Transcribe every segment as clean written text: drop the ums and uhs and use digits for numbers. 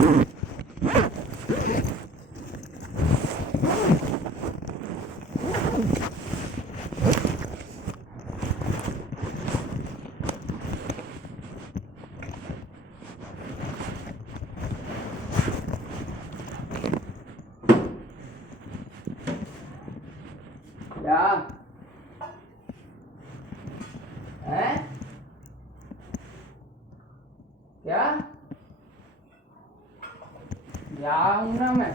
क्या है? क्या जाऊंगा मैं।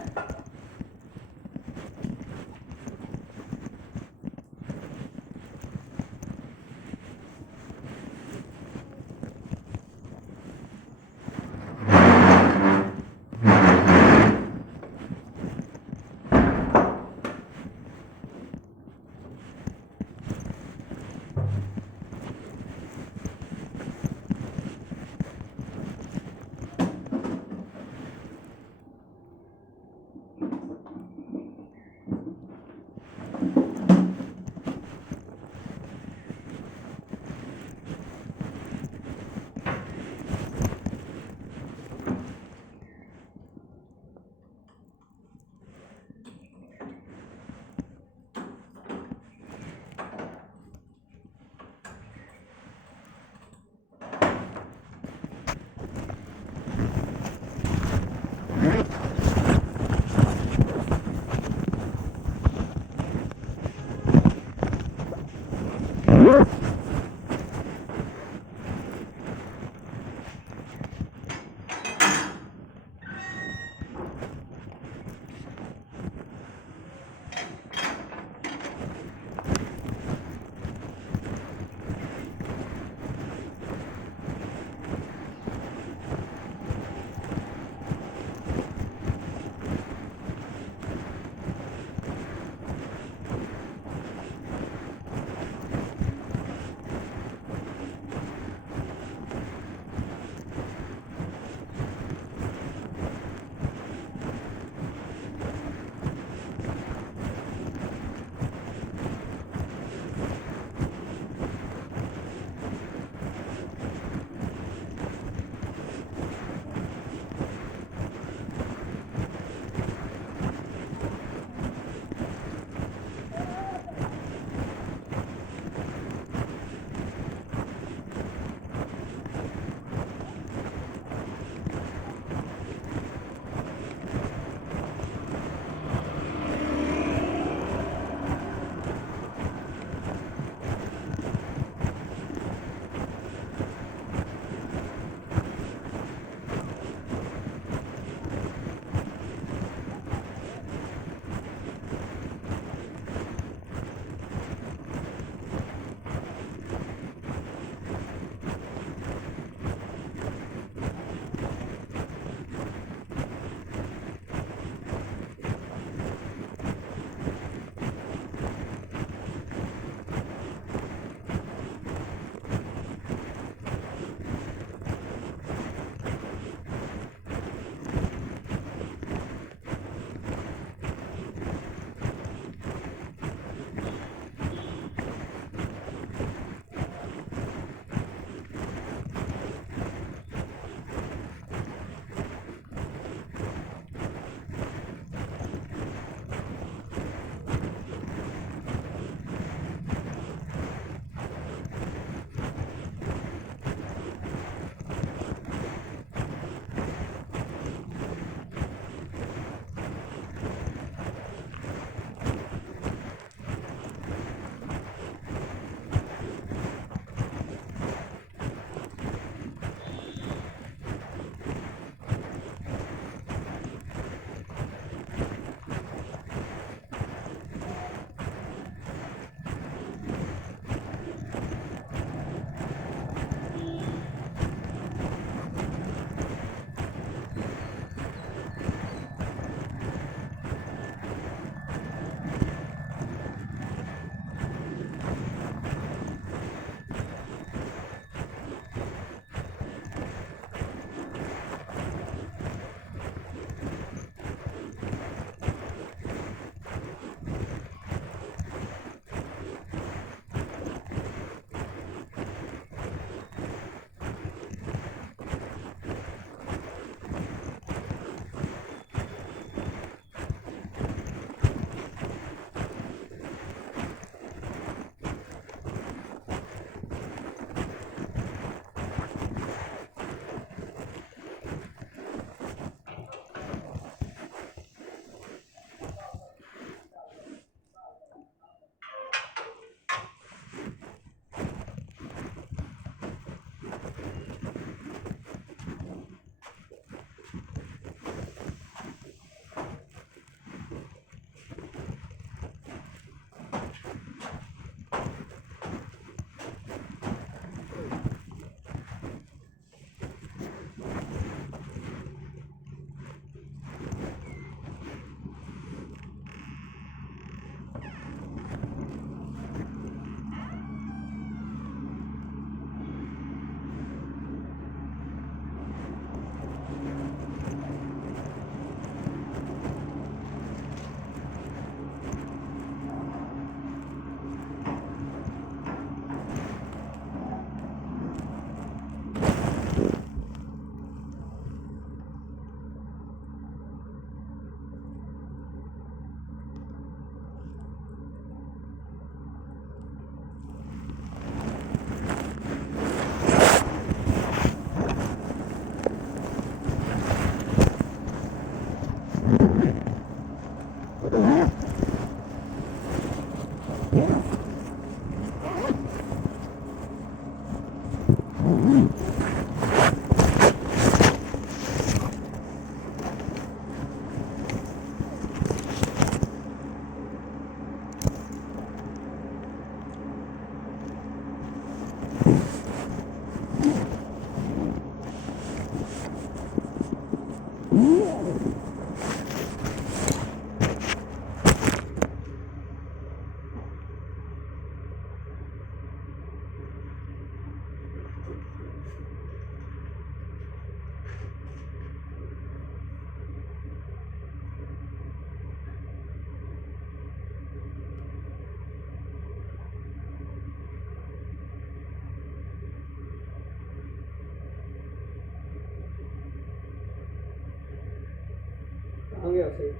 कहाँ गया सही?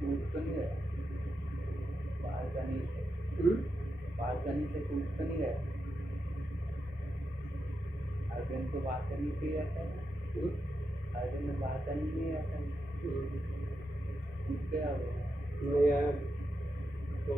टूट तो नहीं रहा बालकनी से टूट तो नहीं रहा हर दिन तो बालकनी पे ही रहता है हर दिन बालकनी में ही रहता है टूट गया वो नहीं यार तो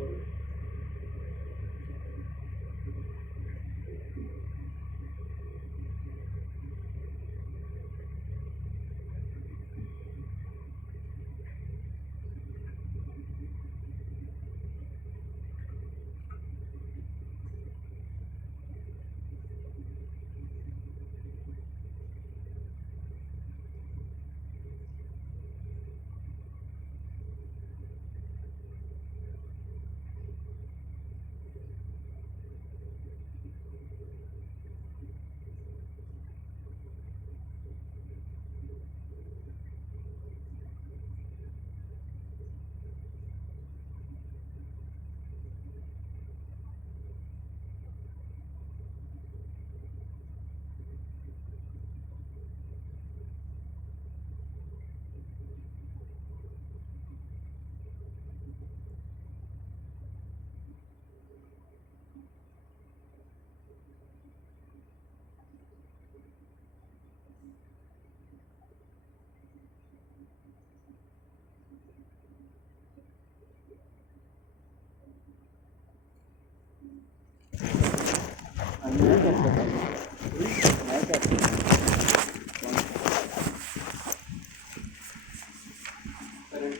मैं कैसे मैं कैसे current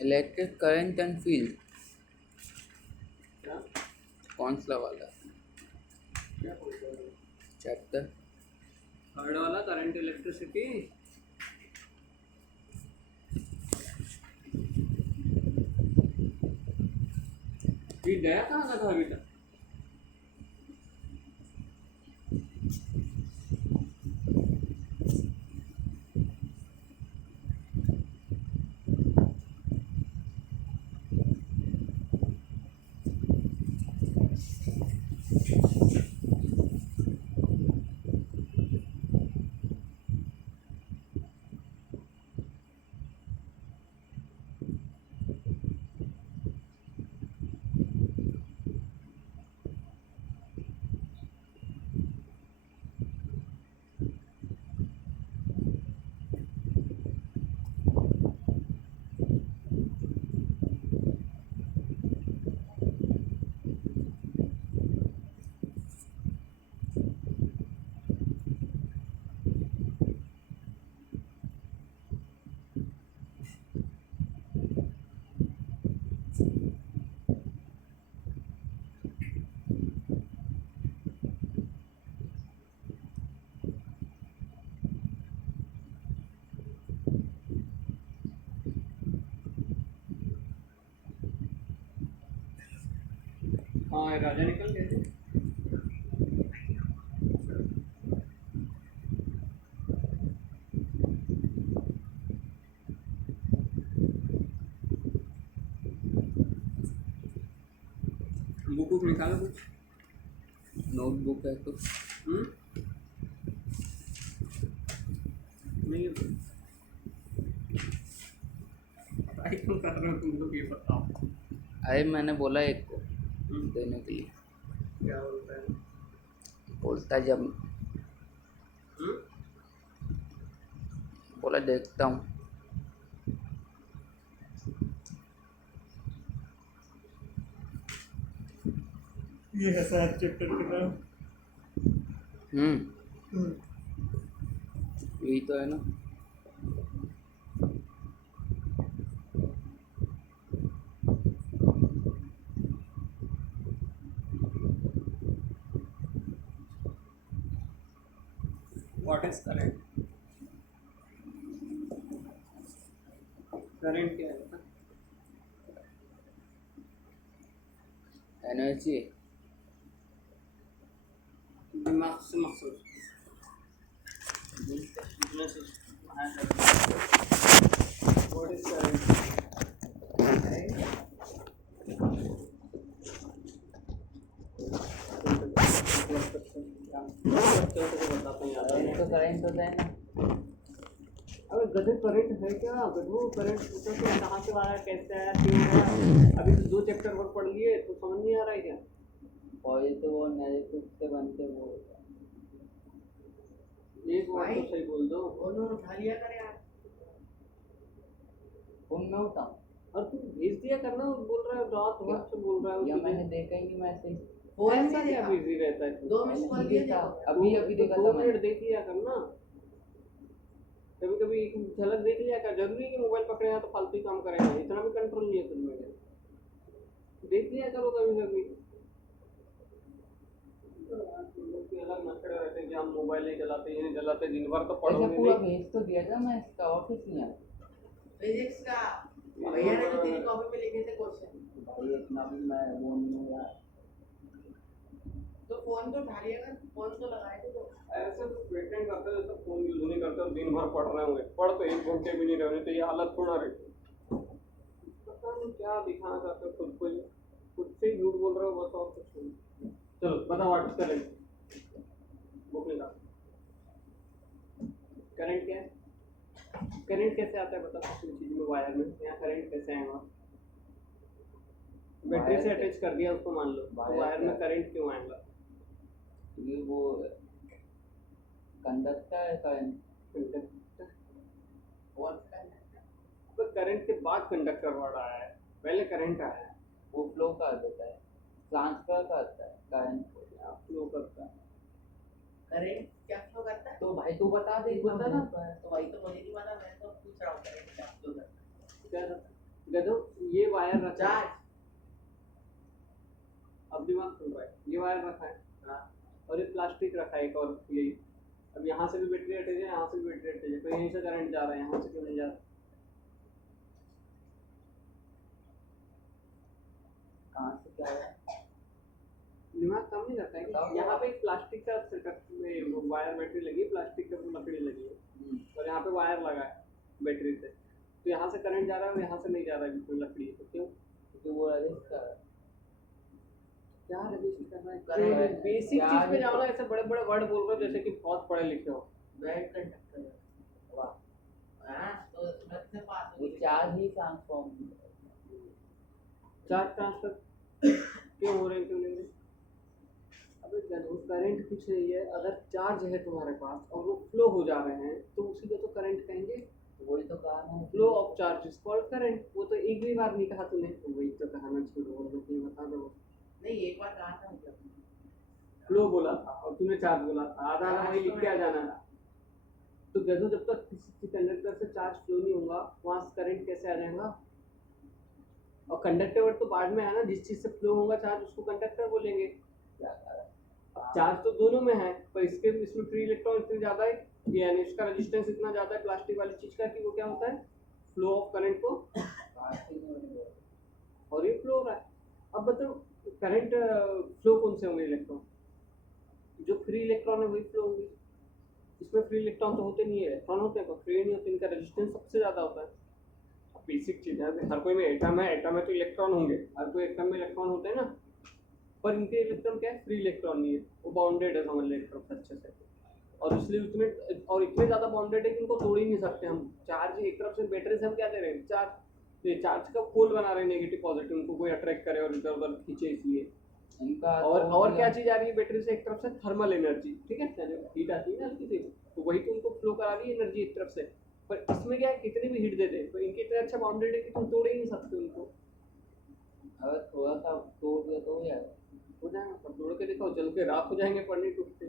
electric current and field क्या कौन सा वाला क्या बोलते हैं? चैप्टर थर्ड वाला करंट इलेक्ट्रिसिटी ये गया कहाँ था अभी तक? हाँ ये राजा निकल गए थे। बुक बुक निकालो कुछ। नोटबुक है तो नहीं है तो पढ़ाई क्यों कर रहे हो तुम लोग ये बताओ। अरे मैंने बोला एक को देने के लिए, क्या बोलता है? बोलता जब बोला देखता हूँ। ये है 7 चैप्टर के नाम। यही तो है ना। What is current? करंट क्या है? एनर्जी दिमाग से मत सोच। What is current? करंट तो करंट होता है ना। अबे गधे करंट है क्या? गधो करंट पूछो तो कहाँ से आया, कैसे आया, क्यों आया? अभी तो 2 चैप्टर और पढ़ लिए तो समझ नहीं आ रहा है क्या? पॉजिटिव और नेगेटिव से बनते वो होता है। एक बार तो सही बोल दो। दोनों उठा लिया कर यार। फोन में होता हूँ और तू भेज दिया करना, बोल रहा है रात भर से बोल रहा है या तुझे। मैंने देखा ही नहीं मैसेज। फोन ऐसा में क्या देखा, बिजी रहता है तू? 2 मिस कॉल दिए देखा, देखो। अभी अभी देखा 2 था मिनट मैंने। देख लिया करना, कभी कभी झलक देख लिया कर। जरूरी है कि मोबाइल पकड़ेगा तो फालतू ही काम करेगा? इतना भी कंट्रोल नहीं है तुम में। देख लिया करो कभी कभी। तुम लोग के अलग नखरे रहते हैं कि हम मोबाइल नहीं चलाते, ये नहीं चलाते, दिन भर तो ऐसा पढ़ोगे पूरा नहीं। भेज तो दिया था मैं, इसका ऑफिस नहीं आया। फिजिक्स का भैया ने जो तेरी कॉपी पे लिखे थे क्वेश्चन, भाई इतना भी मैं वो नहीं हूँ यार। तो फोन तो उठा लिया कर, फोन तो लगाए थे तो। ऐसे तो प्रिटेंड करते हो जैसे फोन यूज नहीं करते और दिन भर पढ़ रहे होंगे। पढ़ तो 1 घंटे भी नहीं रहे, तो ये हालत थोड़ा रहती। पता नहीं क्या दिखाना चाहते हो खुद को, खुद से ही झूठ बोल रहे हो बस, और कुछ नहीं। चलो बताओ व्हाट इज करंट। बुक निकाल। करंट क्या है? करंट कैसे आता है बताओ? किसी चीज में वायर में यहाँ करंट कैसे आएगा? बैटरी से अटैच कर दिया उसको मान लो, तो वायर में करंट क्यों आएगा? ये वो कंडक्टर है करंट। कंडक्टर। कौन सा है? तो करंट के बाद कंडक्टर वर्ड आया है, पहले करंट आया है। वो फ्लो कर देता है, ट्रांसफर करता है करंट को। फ्लो करता है। करंट क्या फ्लो करता है? तो भाई तू बता दे, तू बता ना। तो वही तो मुझे नहीं पता, मैं तो पूछ रहा हूँ करंट क्या फ्लो करता है। क्या करता है? गधो, ये वायर रखा है। चार्ज। अब दिमाग खुल रहा है। ये वायर रखा है हाँ, और ये प्लास्टिक रखा है एक, और यही। अब यहाँ से भी बैटरी अटैच है, यहाँ से भी बैटरी अटैच है, तो यहीं से करंट जा रहा है, यहाँ से क्यों नहीं जा रहा? कहाँ से क्या है? दिमाग काम नहीं करता है बताओ। कि यहाँ पे एक प्लास्टिक का सेटअप में वायर बैटरी लगी है, प्लास्टिक का लकड़ी लगी है और यहाँ पे वायर लगा है बैटरी से, तो यहाँ से करंट जा रहा है और यहाँ से नहीं जा रहा है, बिल्कुल लकड़ी है, तो क्यों? तो वो रजिस्ट कर क्या रजिस्ट करना है? करंट। बेसिक चीज पे जाओ ना, ऐसे बड़े बड़े वर्ड बोल रहे हो जैसे कि बहुत पढ़े लिखे हो। बैंड कंडक्टर है। वाह। हाँ, तो स्मिथ से पास हो वो गई। चार्ज ही ट्रांसफॉर्म। चार्ज ट्रांसफर क्यों हो रहे हैं, क्यों नहीं हो रहे? अबे गधो, करंट कुछ नहीं है, अगर चार्ज है तुम्हारे पास और वो फ्लो हो जा रहे हैं तो उसी को तो करंट कहेंगे। वही तो कहा ना, flow of charge is called current. वो तो एक भी बार नहीं कहा तूने, तो वही तो कहना छोड़ बोल दो, तुम बता दो। नहीं, एक बार कहा था मतलब। फ्लो बोला था और तूने चार्ज बोला था, आधा आधा वही लिख के आ जाना था। तो गधो, जब तक किसी कंडक्टर से चार्ज फ्लो नहीं होगा वहां से करंट कैसे आ जाएगा? और कंडक्टर वर्ड तो बाद में है ना, जिस चीज से फ्लो होगा चार्ज उसको कंडक्टर बोलेंगे। क्या कहा? अब चार्ज तो दोनों में है, पर इसके इसमें फ्री इलेक्ट्रॉन इतने ज्यादा है, यानी इसका रेजिस्टेंस इतना ज्यादा है प्लास्टिक वाली चीज का, कि वो क्या होता है, फ्लो ऑफ करंट को, बात ही नहीं होने दो। और ये फ्लो हो रहा है। अब बताओ करंट फ्लो कौन से होंगे इलेक्ट्रॉन? जो फ्री इलेक्ट्रॉन है वही फ्लो होंगे। इसमें फ्री इलेक्ट्रॉन तो होते नहीं है, इलेक्ट्रॉन होते हैं पर फ्री नहीं होते, इनका रेजिस्टेंस सबसे ज़्यादा होता है। बेसिक चीज़ है, हर कोई में एटम है तो इलेक्ट्रॉन होंगे, हर कोई एटम में इलेक्ट्रॉन होते हैं ना, पर इनके इलेक्ट्रॉन क्या है, फ्री इलेक्ट्रॉन नहीं है, वो बाउंडेड है समझ लें इलेक्ट्रॉन अच्छे से, और इसलिए इतने ज़्यादा बाउंडेड है कि इनको तोड़ ही नहीं सकते हम। चार्ज एक तरफ से बैटरी से हम क्या दे रहे हैं, चार्ज का पोल बना रहे हैं नेगेटिव पॉजिटिव, उनको कोई अट्रैक्ट करे और इधर उधर खींचे इसलिए। इनका और क्या चीज आ रही है बैटरी से, एक तरफ से थर्मल एनर्जी, ठीक है, हीट आती है ना हल्की सी, तो वही तो उनको फ्लो करा रही है एनर्जी एक तरफ से। पर इसमें क्या है, कितनी भी हीट दे दे तो इनके इतने अच्छा बाउंडेड है कि तुम तोड़ ही नहीं सकते उनको। अगर थोड़ा सा तोड़ दिया तो हो जाएगा, पर तोड़ के दिखाओ, जल के राख हो जाएंगे, पर नहीं टूटते।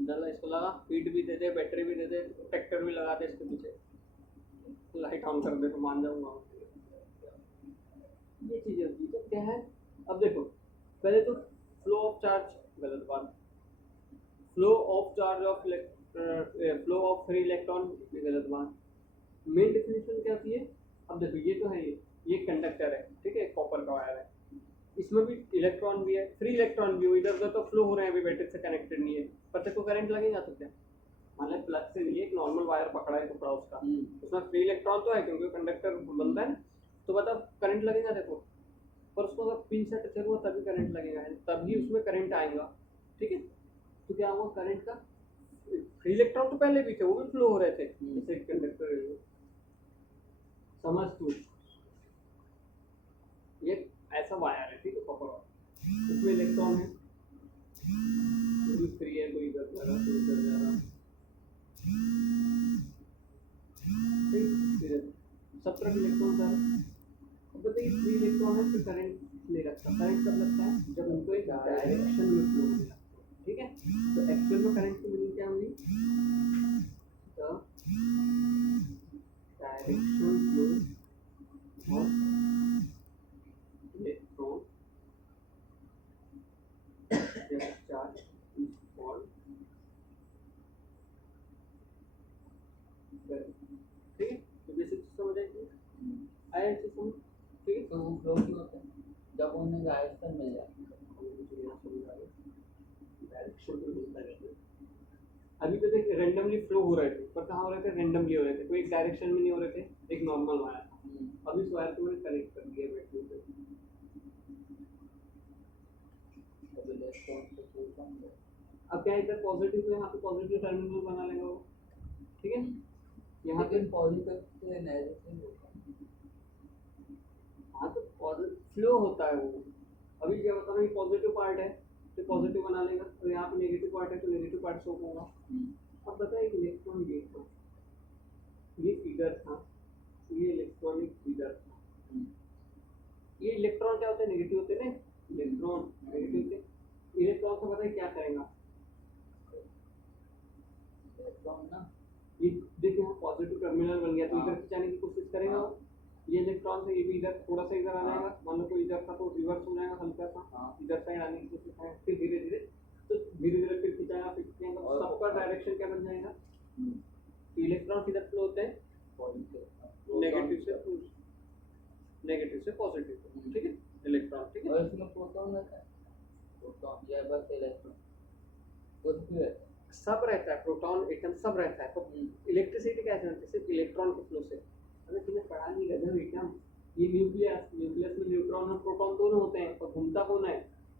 जला इसको लगा, हीट भी दे दे, बैटरी भी दे दे, ट्रैक्टर भी लगा दे इसके पीछे, लाइट ऑन कर दे तो मान जाऊंगा। ये चीजें होती है, तो क्या है, अब देखो पहले तो फ्लो ऑफ चार्ज गलत बात, flow of charge of flow of free electron भी गलत बात। मेन डेफिनेशन क्या होती है, अब देखो ये तो है, ये कंडक्टर है, ठीक है, कॉपर का वायर है, इसमें भी इलेक्ट्रॉन भी है, फ्री इलेक्ट्रॉन भी हो, इधर उधर तो फ्लो हो रहे हैं, अभी बैटरी से कनेक्टेड नहीं है, पर तेरे को करंट लगेगा तो क्या, मान लो प्लग से नहीं, एक नॉर्मल वायर पकड़ा है टुकड़ा उसका, उसमें फ्री इलेक्ट्रॉन तो है क्योंकि कंडक्टर बनता है, तो बता करंट लगेगा देखो, पर उसको अगर पिन से टच करूँगा तभी करंट लगेगा, तभी उसमें करंट आएगा, ठीक है। तो क्या हुआ, करंट का फ्री इलेक्ट्रॉन तो पहले भी थे, वो भी फ्लो हो रहे थे, जैसे कंडक्टर समझ तू, ये ऐसा वायर है, ठीक है, कॉपर वायर, उसमें इलेक्ट्रॉन है, कोई फ्री है, कोई इधर जा रहा, कोई इधर जा रहा, ठीक, सब तरफ इलेक्ट्रॉन जा रहा। अब बताइए फ्री इलेक्ट्रॉन है तो करंट नहीं लगता, करंट कब लगता है, जब उनको एक डायरेक्शन में फ्लो होगा, ठीक है। तो एक्चुअल में करंट की मीनिंग क्या होगी, the direction flow of electron charge is called, ठीक है। तो बेसिक समझ आएगी, आया चीज समझ, ठीक है। तो वो फ्लो क्यों होता है, जब उन्हें डायरेक्शन मिल जाए, डायरेक्शन तो मिलता रहता है। अभी तो देख रेंडमली फ्लो हो रहे थे, पर कहाँ हो रहे थे, रेंडमली हो रहे थे, कोई एक डायरेक्शन में नहीं हो रहे थे, एक नॉर्मल वायर था, अभी इस वायर को मैंने कनेक्ट कर दिया बैटरी से, अब क्या इधर पॉजिटिव को यहाँ पे पॉजिटिव टर्मिनल बना लेगा वो, ठीक है, यहाँ पे पॉजिटिव से नेगेटिव होता है, हाँ तो पॉजिटिव फ्लो होता है वो, अभी क्या बता रहा हूँ, पॉजिटिव पार्ट है तो पॉजिटिव बना लेगा, और यहाँ पे नेगेटिव पार्ट है तो नेगेटिव पार्ट शो होगा। अब बताइए इलेक्ट्रॉन ये था, ये फिगर था, ये इलेक्ट्रॉनिक फिगर था, ये इलेक्ट्रॉन क्या होते हैं, नेगेटिव होते हैं, इलेक्ट्रॉन नेगेटिव होते हैं, इलेक्ट्रॉन को बताइए क्या करेगा, इलेक्ट्रॉन ना, ये देखिए यहाँ पॉजिटिव टर्मिनल बन गया तो इधर खिंचाने की कोशिश करेगा वो, ये इलेक्ट्रॉन से ये भी इधर थोड़ा सा इधर आ जाएगा, मान लो कोई इधर था तो रिवर्स हो जाएगा हल्का सा, इधर साइड आने की कोशिश करेगा, फिर धीरे धीरे फिर खिंचाएगा, फिर खिंचाएगा, सबका डायरेक्शन क्या बन जाएगा, इलेक्ट्रॉन किधर फ्लो होते हैं, नेगेटिव से पॉजिटिव, ठीक है, इलेक्ट्रॉन, ठीक है। और इसमें प्रोटॉन रहता है, प्रोटॉन या बस इलेक्ट्रॉन कुछ भी रहता है, सब रहता है, प्रोटॉन एटम सब रहता है, तो इलेक्ट्रिसिटी कैसे बनती है, सिर्फ इलेक्ट्रॉन के फ्लो से। अरे तुम्हें पढ़ा नहीं गया एटम, ये न्यूक्लियस में न्यूट्रॉन और प्रोटॉन दोनों होते हैं, और घूमता कौन है,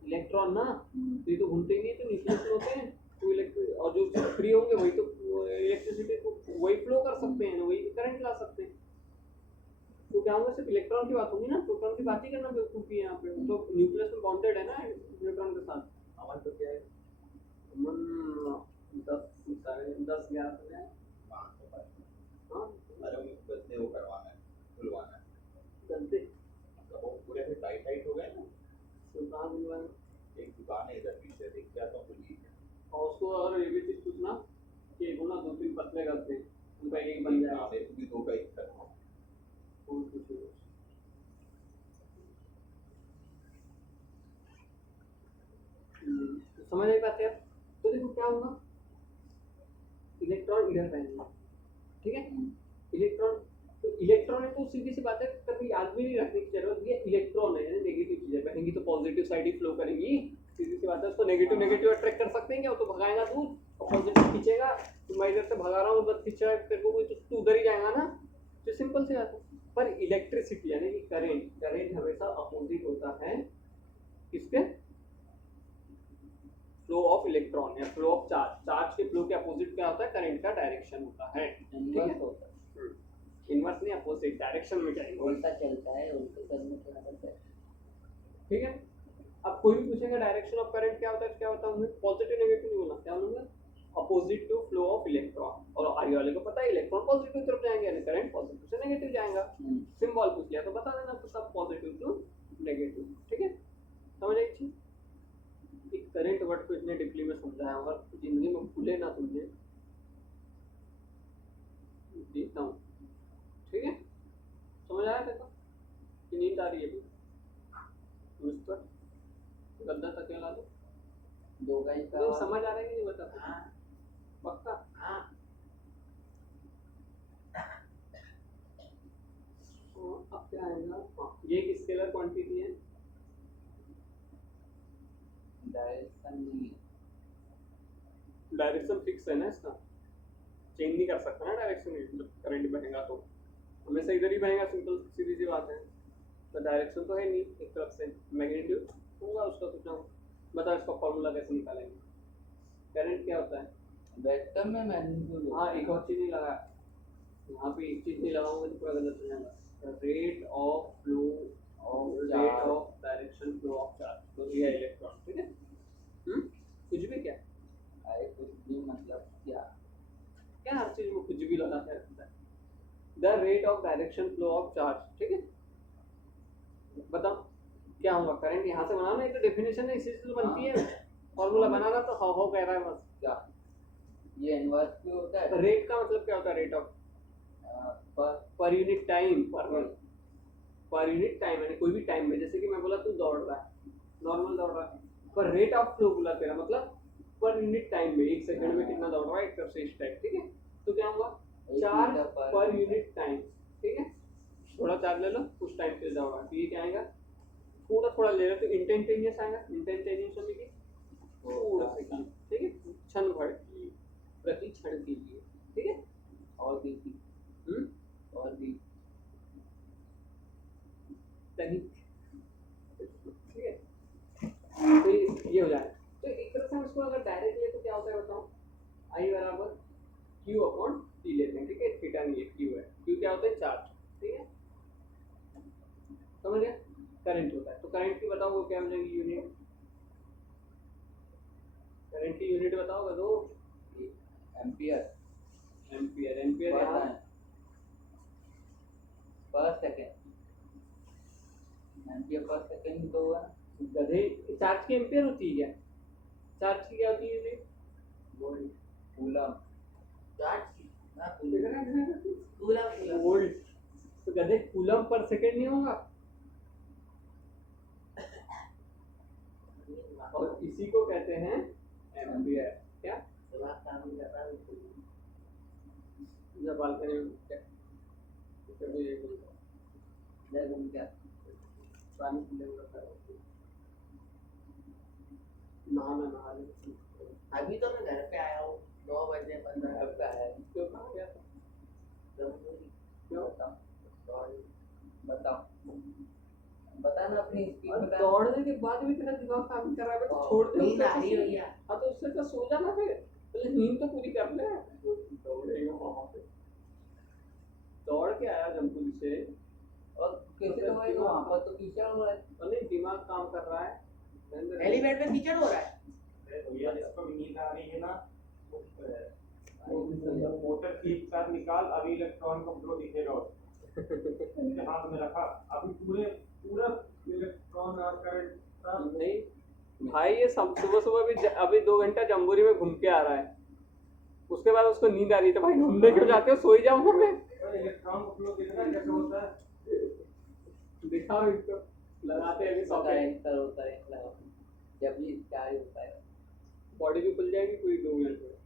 इलेक्ट्रॉन ना, तो ये तो घूमते ही नहीं, तो न्यूक्लियस में होते हैं, तो इलेक्ट्रिक और जो फ्री होंगे वही तो इलेक्ट्रिसिटी को वही फ्लो कर सकते हैं, वही करंट ला सकते हैं। तो क्या होगा, सिर्फ इलेक्ट्रॉन की बात होगी ना, प्रोटॉन की बात ही करना बेवकूफी है यहाँ पे, तो न्यूक्लियस में बॉन्डेड है ना न्यूट्रॉन के साथ। हमारा तो क्या है, 10-11 है, हाँ बदले वो करवाना है, खुलवाना है, चलते मतलब वो पूरे से टाइट टाइट हो गए ना, तो कहाँ बुलवाएं, एक दुकान है इधर पीछे देख जाता हूँ खुली है, और उसको अगर ये भी चीज पूछना कि बोला 2-3 पतले करते हैं, उनका एक बन जाएगा, मेरे को भी दो का एक करना, और कुछ नहीं। तो समझ आई बात यार, तो देखो क्या होगा, इलेक्ट्रॉन इधर रहेंगे, ठीक है, इलेक्ट्रॉन तो इलेक्ट्रॉन है तो सीधी सी बात है, कभी याद भी नहीं रखने की जरूरत, रहेंगी तो पॉजिटिव साइड ही फ्लो करेंगी, सीधी सी बात है। उसको नेगेटिव नेगेटिव अट्रैक्ट कर सकते हैं क्या? वो तो भगाएगा दूर, और पॉजिटिव खींचेगा। तो मैं इधर से भगा रहा हूँ, उधर खींच रहा है तेरे को, तो तू उधर ही जाएगा ना। तो सिंपल सी बात है। पर इलेक्ट्रिसिटी यानी कि करंट हमेशा अपोजिट होता है किसके? फ्लो ऑफ इलेक्ट्रॉन या फ्लो ऑफ चार्ज के फ्लो के अपोजिट क्या होता है? करंट का डायरेक्शन होता है। इन्वर्स होता है, इनवर्स नहीं, अपोजिट डायरेक्शन में जाएगा। उल्टा चलता है, उल्टे करने के आदत है। ठीक है। अब कोई भी पूछेगा डायरेक्शन ऑफ करंट क्या होता है, क्या होता है, उन्हें पॉजिटिव नेगेटिव नहीं बोलना, क्या बोलूंगा? Opposite to flow of electron. और आगे वाले को पता है इलेक्ट्रॉन पॉजिटिव तरफ जाएंगे यानी करंट पॉजिटिव से नेगेटिव जाएगा। सिंबल पूछ लिया तो बता देना सब पॉजिटिव टू नेगेटिव। ठीक है, समझ आई चीज? एक करंट वर्ड को इतने डीपली में समझाया और जिंदगी में भूले ना तुमने, देखता हूँ। ठीक है, समझ आया देखो कि नींद आ रही है अभी? मिस्टर गद्दा तक ला दो, दो का ही तो समझ आ रहा है कि नहीं बता? हाँ पक्का? हाँ अब क्या आएगा? ये एक स्केलर क्वांटिटी है, डायरेक्शन नहीं है। डायरेक्शन फिक्स है ना, इसका चेंज नहीं कर सकता ना डायरेक्शन। जब करंट बहेगा तो हमेशा इधर ही बहेगा, सिंपल सीधी सी बात है। तो डायरेक्शन तो है नहीं, एक तरफ से मैग्नीट्यूड होगा उसका कुछ ना। बताओ इसका फॉर्मूला कैसे निकालेंगे? करंट क्या होता है? वेक्टर में मैग्नीट्यूड। हाँ, एक और चीज नहीं लगा यहाँ पे, एक चीज नहीं लगाऊंगा तो पूरा गलत हो जाएगा। Rate of flow of rate of direction flow of charge, तो ये इलेक्ट्रॉन। ठीक है, कुछ भी क्या आए कुछ भी मतलब क्या? क्या हर चीज में कुछ भी लगाते रहता है। The rate of direction flow of charge. ठीक है, बताओ क्या होगा? करंट यहाँ से बनाना, ये तो डेफिनेशन है, इसी से बनती है। फॉर्मूला बनाना तो हाउ हाउ कह रहा है बस। क्या ये इन्वर्स क्यों होता है? रेट का मतलब क्या होता है? Rate of per unit time, per unit time यानी कोई भी टाइम में। जैसे कि मैं बोला तू दौड़ रहा है, नॉर्मल दौड़ रहा है, पर रेट ऑफ फ्लो बोला तेरा मतलब पर यूनिट टाइम में, एक सेकंड में कितना दौड़ रहा है एक तरफ से इस टाइप। ठीक है, तो क्या होगा? Charge per unit time. ठीक है, थोड़ा चार्ज ले लो, उस टाइम पे दौड़ रहा है, तो ये क्या आएगा? थोड़ा थोड़ा ले लो तो इंस्टेंटेनियस आएगा। इंस्टेंटेनियस होने की थोड़ा सा, ठीक है, क्षण भर की, प्रति क्षण के लिए। ठीक है, और भी और भी सही। ठीक है, तो ये हो जाए। तो एक तरह से हम इसको अगर डायरेक्ट ले तो क्या होता है बताओ? आई बराबर क्यू अपॉन टी लेते हैं। ठीक है, थीटा नहीं है, क्यू है। क्यू क्या होता है? चार्ज। ठीक है, समझ गए? करंट होता है, तो करंट की बताओ वो क्या हो जाएगी? यूनिट। करंट की यूनिट बताओगे तो एम्पियर। एम्पियर। एम्पियर यहाँ पर सेकंड, एम्पियर पर सेकंड तो है। गधे, चार्ज की एम्पियर होती है क्या? चार्ज की क्या होती है यूनिट? Volt, coulomb. चार्ज की ना कूलम वोल्ट। तो गधे कूलम पर सेकंड नहीं होगा? और इसी को कहते हैं एम्पियर। क्या दिमाग काम नहीं कर रहा है। जब बालकनी में कभी ये देखो क्या पानी पीने में रखा है, नहा ले। अभी तो मैं घर पे आया हूँ 9 बजे 15 घर पे आया है। क्यों कहाँ गया था? क्यों? बताओ बताना अपनी स्पीड और बता। दौड़ने के बाद भी तेरा दिमाग काम नहीं कर रहा है तो छोड़ दे। नींद आ रही है भैया। हाँ तो उससे तो सो जाना, फिर पहले नींद तो पूरी कर ले। दौड़ेगा वहाँ पे, दौड़ के आया जमपुरी से, और कैसे दौड़ेगा वहाँ पर? तो कीचड़ हो रहा है। अरे दिमाग काम कर रहा है। एलिवेटर में कीचड़ हो रहा है। भैया जिसको भी नींद आ रही है ना, मोटर खींच कर निकाल, अभी इलेक्ट्रॉन का फ्लो दिखेगा उसके हाथ में रखा, अभी पूरा इलेक्ट्रॉन और करंट नहीं भाई, ये सुबह सुबह भी अभी 2 घंटा जम्बूरी में घूम के आ रहा है, उसके बाद उसको नींद आ रही है। तो भाई घूमने क्यों जाते हो? सो ही जाऊंगा मैं। इलेक्ट्रॉन का फ्लो दिख रहा है कैसे होता है? दिखाओ इसको, लगाते हैं अभी सॉकेट। होता है लगाओ। जब भी चार्ज होता है बॉडी भी खुल जाएगी पूरी 2 मिनट में।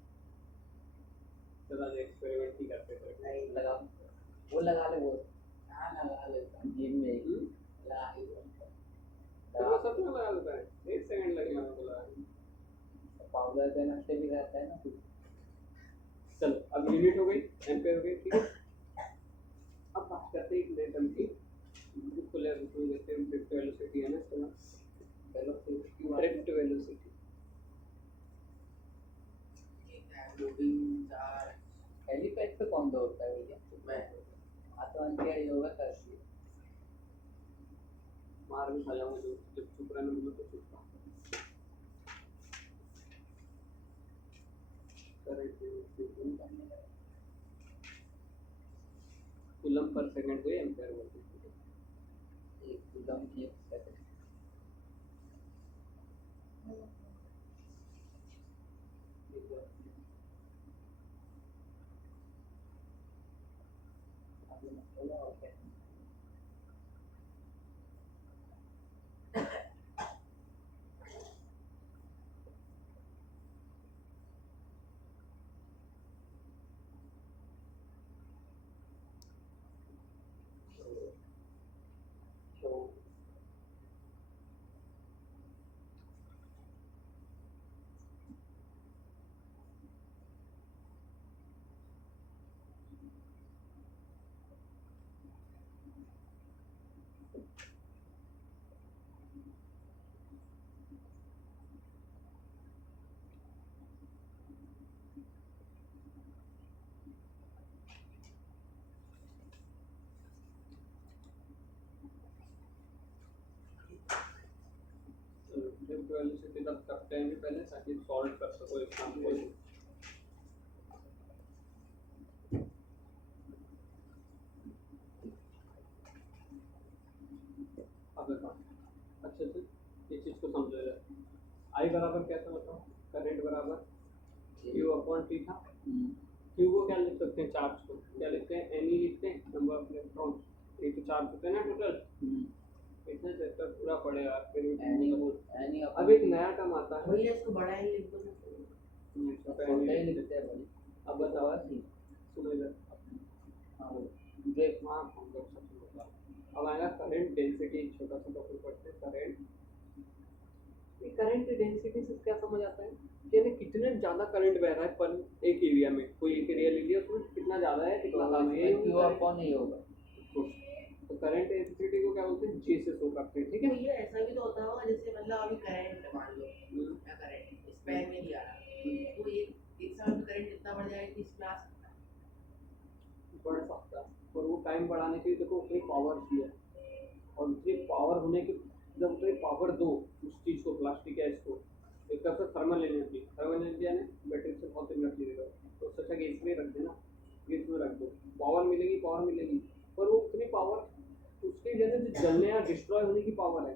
चला एक्सपेरिमेंट ही करते हैं। नहीं लगा, वो लगा ले, वो हाँ लगा ले जिम में लगा ले। तो वो सब तुरंत में लगा देता है, 1 सेकंड लगेगा मेरे को लगा। पाउडर देने से भी रहता है ना कुछ। चल अब यूनिट हो गई, एम्पेयर हो गई, ठीक है। अब बात करते हैं इलेक्ट्रॉन की, उसको ले उसको देखते हैं ड्रिफ्ट वेलोसिटी है ना इसका, drift velocity. Loading charge helipad पे कौन दौड़ता है भैया? मैं आसमान के योगा करती है। मार भी खा जाऊंगा जो जब चुप रहने बोलो तो चुप रहा। कूलम पर सेकंड को एम्पेयर बोलते हैं। एक कूलम की 1 सेकंड। अभी मतलब और क्या? ड्रिफ्ट वेलोसिटी तब करते हैं पहले ताकि सॉल्व कर सको इस काम को। अब देखो अच्छे से इस चीज को समझो जरा। आई बराबर क्या था बताओ? करंट बराबर Q अपॉन T था। Q को क्या लिख सकते हैं? चार्ज को क्या लिखते हैं? Ne लिखते हैं, नंबर ऑफ इलेक्ट्रॉन। ये तो चार्ज होते हैं ना टोटल, इतने चैप्टर पूरा पढ़ेगा फिर एनी अब एक नया टर्म आता है। भैया इसको बड़ा ही लिख दो ना। छोटा ही लिखते हैं भाई। अब बताओ सुनो इधर। हाँ ब्रेक मार्क हम लोग सब होगा। अब आएगा करंट डेंसिटी, छोटा सा टॉपिक पढ़ते हैं करंट। ये करंट डेंसिटी से क्या समझ आता है कि यानी कितने ज्यादा करंट बह रहा है पर एक एरिया में, कोई एक एरिया ले लिया उसमें कितना ज्यादा है कितना कम है, ये क्यू अपॉन नहीं होगा। तो करंट डेंसिटी को क्या बोलते हैं? जी से शो करते हैं, ठीक तो है। ये ऐसा भी तो होता होगा जैसे मतलब अभी करंट मान लो क्या करंट स्पैन में दिया रहा तो एक समय में करंट कितना बढ़ जाएगा कि इसमें आ सकता है। बढ़ सकता है और वो टाइम बढ़ाने के लिए देखो उतनी पावर चाहिए, और उतनी पावर होने की जब उतनी पावर दो उस चीज को, प्लास्टिक या इसको, एक तरफ से थर्मल एनर्जी, थर्मल एनर्जी यानी बैटरी से बहुत एनर्जी देगा, तो सोचा कि इसमें रख देना, गैस में रख दो, पावर मिलेगी, पावर मिलेगी, पर वो उतनी पावर उसके जैसे जो जलने या डिस्ट्रॉय होने की पावर है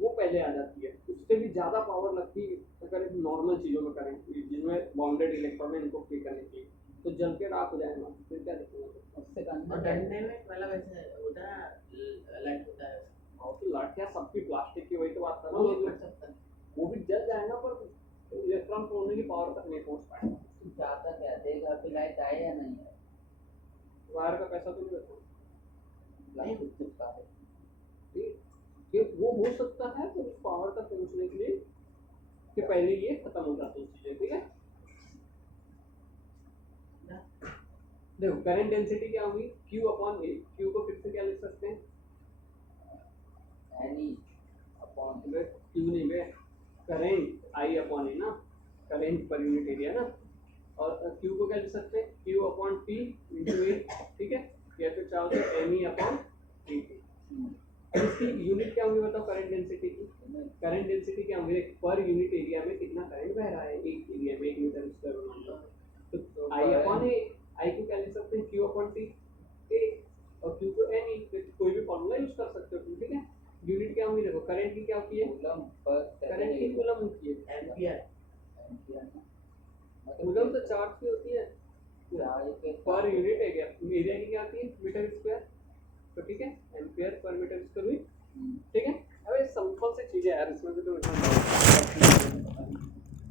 वो पहले आ जाती है, उससे भी ज़्यादा पावर लगती है अगर एक नॉर्मल चीज़ों में करें जिनमें बाउंडेड इलेक्ट्रॉन है इनको फ्री करने के लिए, तो जल के राख हो जाएगा, फिर क्या देखूंगा उससे और करना डंडे में मतलब ऐसे होता है लाइट होता है और तो लाठियाँ सबकी प्लास्टिक की, वही तो बात कर रहा वो हूँ, भी कर सकता है। वो भी जल जाएगा पर इलेक्ट्रॉन छोड़ने की पावर तक नहीं पहुँच पाएगा। ज़्यादा क्या देगा? अभी लाइट आए या नहीं है? वायर का पैसा तो नहीं बचा, लाइट चिपका है। ठीक, ये वो हो सकता है तो उस पावर तक पहुँचने के लिए कि पहले ये खत्म हो जाती है चीज़ें, ठीक है। देखो करंट डेंसिटी क्या होगी? Q अपॉन ए, Q को फिर से क्या लिख सकते हैं? एनी अपॉन Q नहीं बे, करंट I अपॉन ए ना, करंट पर यूनिट एरिया ना, और Q को क्या लिख सकते हैं? Q अपॉन P इंटू ए, ठीक है, या फिर चाहो तो Ne अपॉन T। इसकी यूनिट क्या होगी बताओ? करंट डेंसिटी की करंट डेंसिटी क्या होगी? पर यूनिट एरिया में कितना करंट बह रहा है, एक एरिया में 1 मीटर स्क्वायर मान लो, तो I अपॉन ए, I को क्या लिख सकते हैं? Q अपॉन T, और Q को Ne, कोई भी फॉर्मूला यूज कर सकते हो, ठीक है। यूनिट क्या होगी? देखो करंट की क्या होती है? कूलम पर करंट की कूलम होती है, एम्पियर कूलम तो चार्ज की होती है, पर यूनिट एरिया, एरिया की क्या आती है? मीटर स्क्वायर, तो ठीक है, एम्पियर पर मीटर स्क्वायर हुई, ठीक है। अब ये सिंपल सी चीजें यार, इसमें भी तो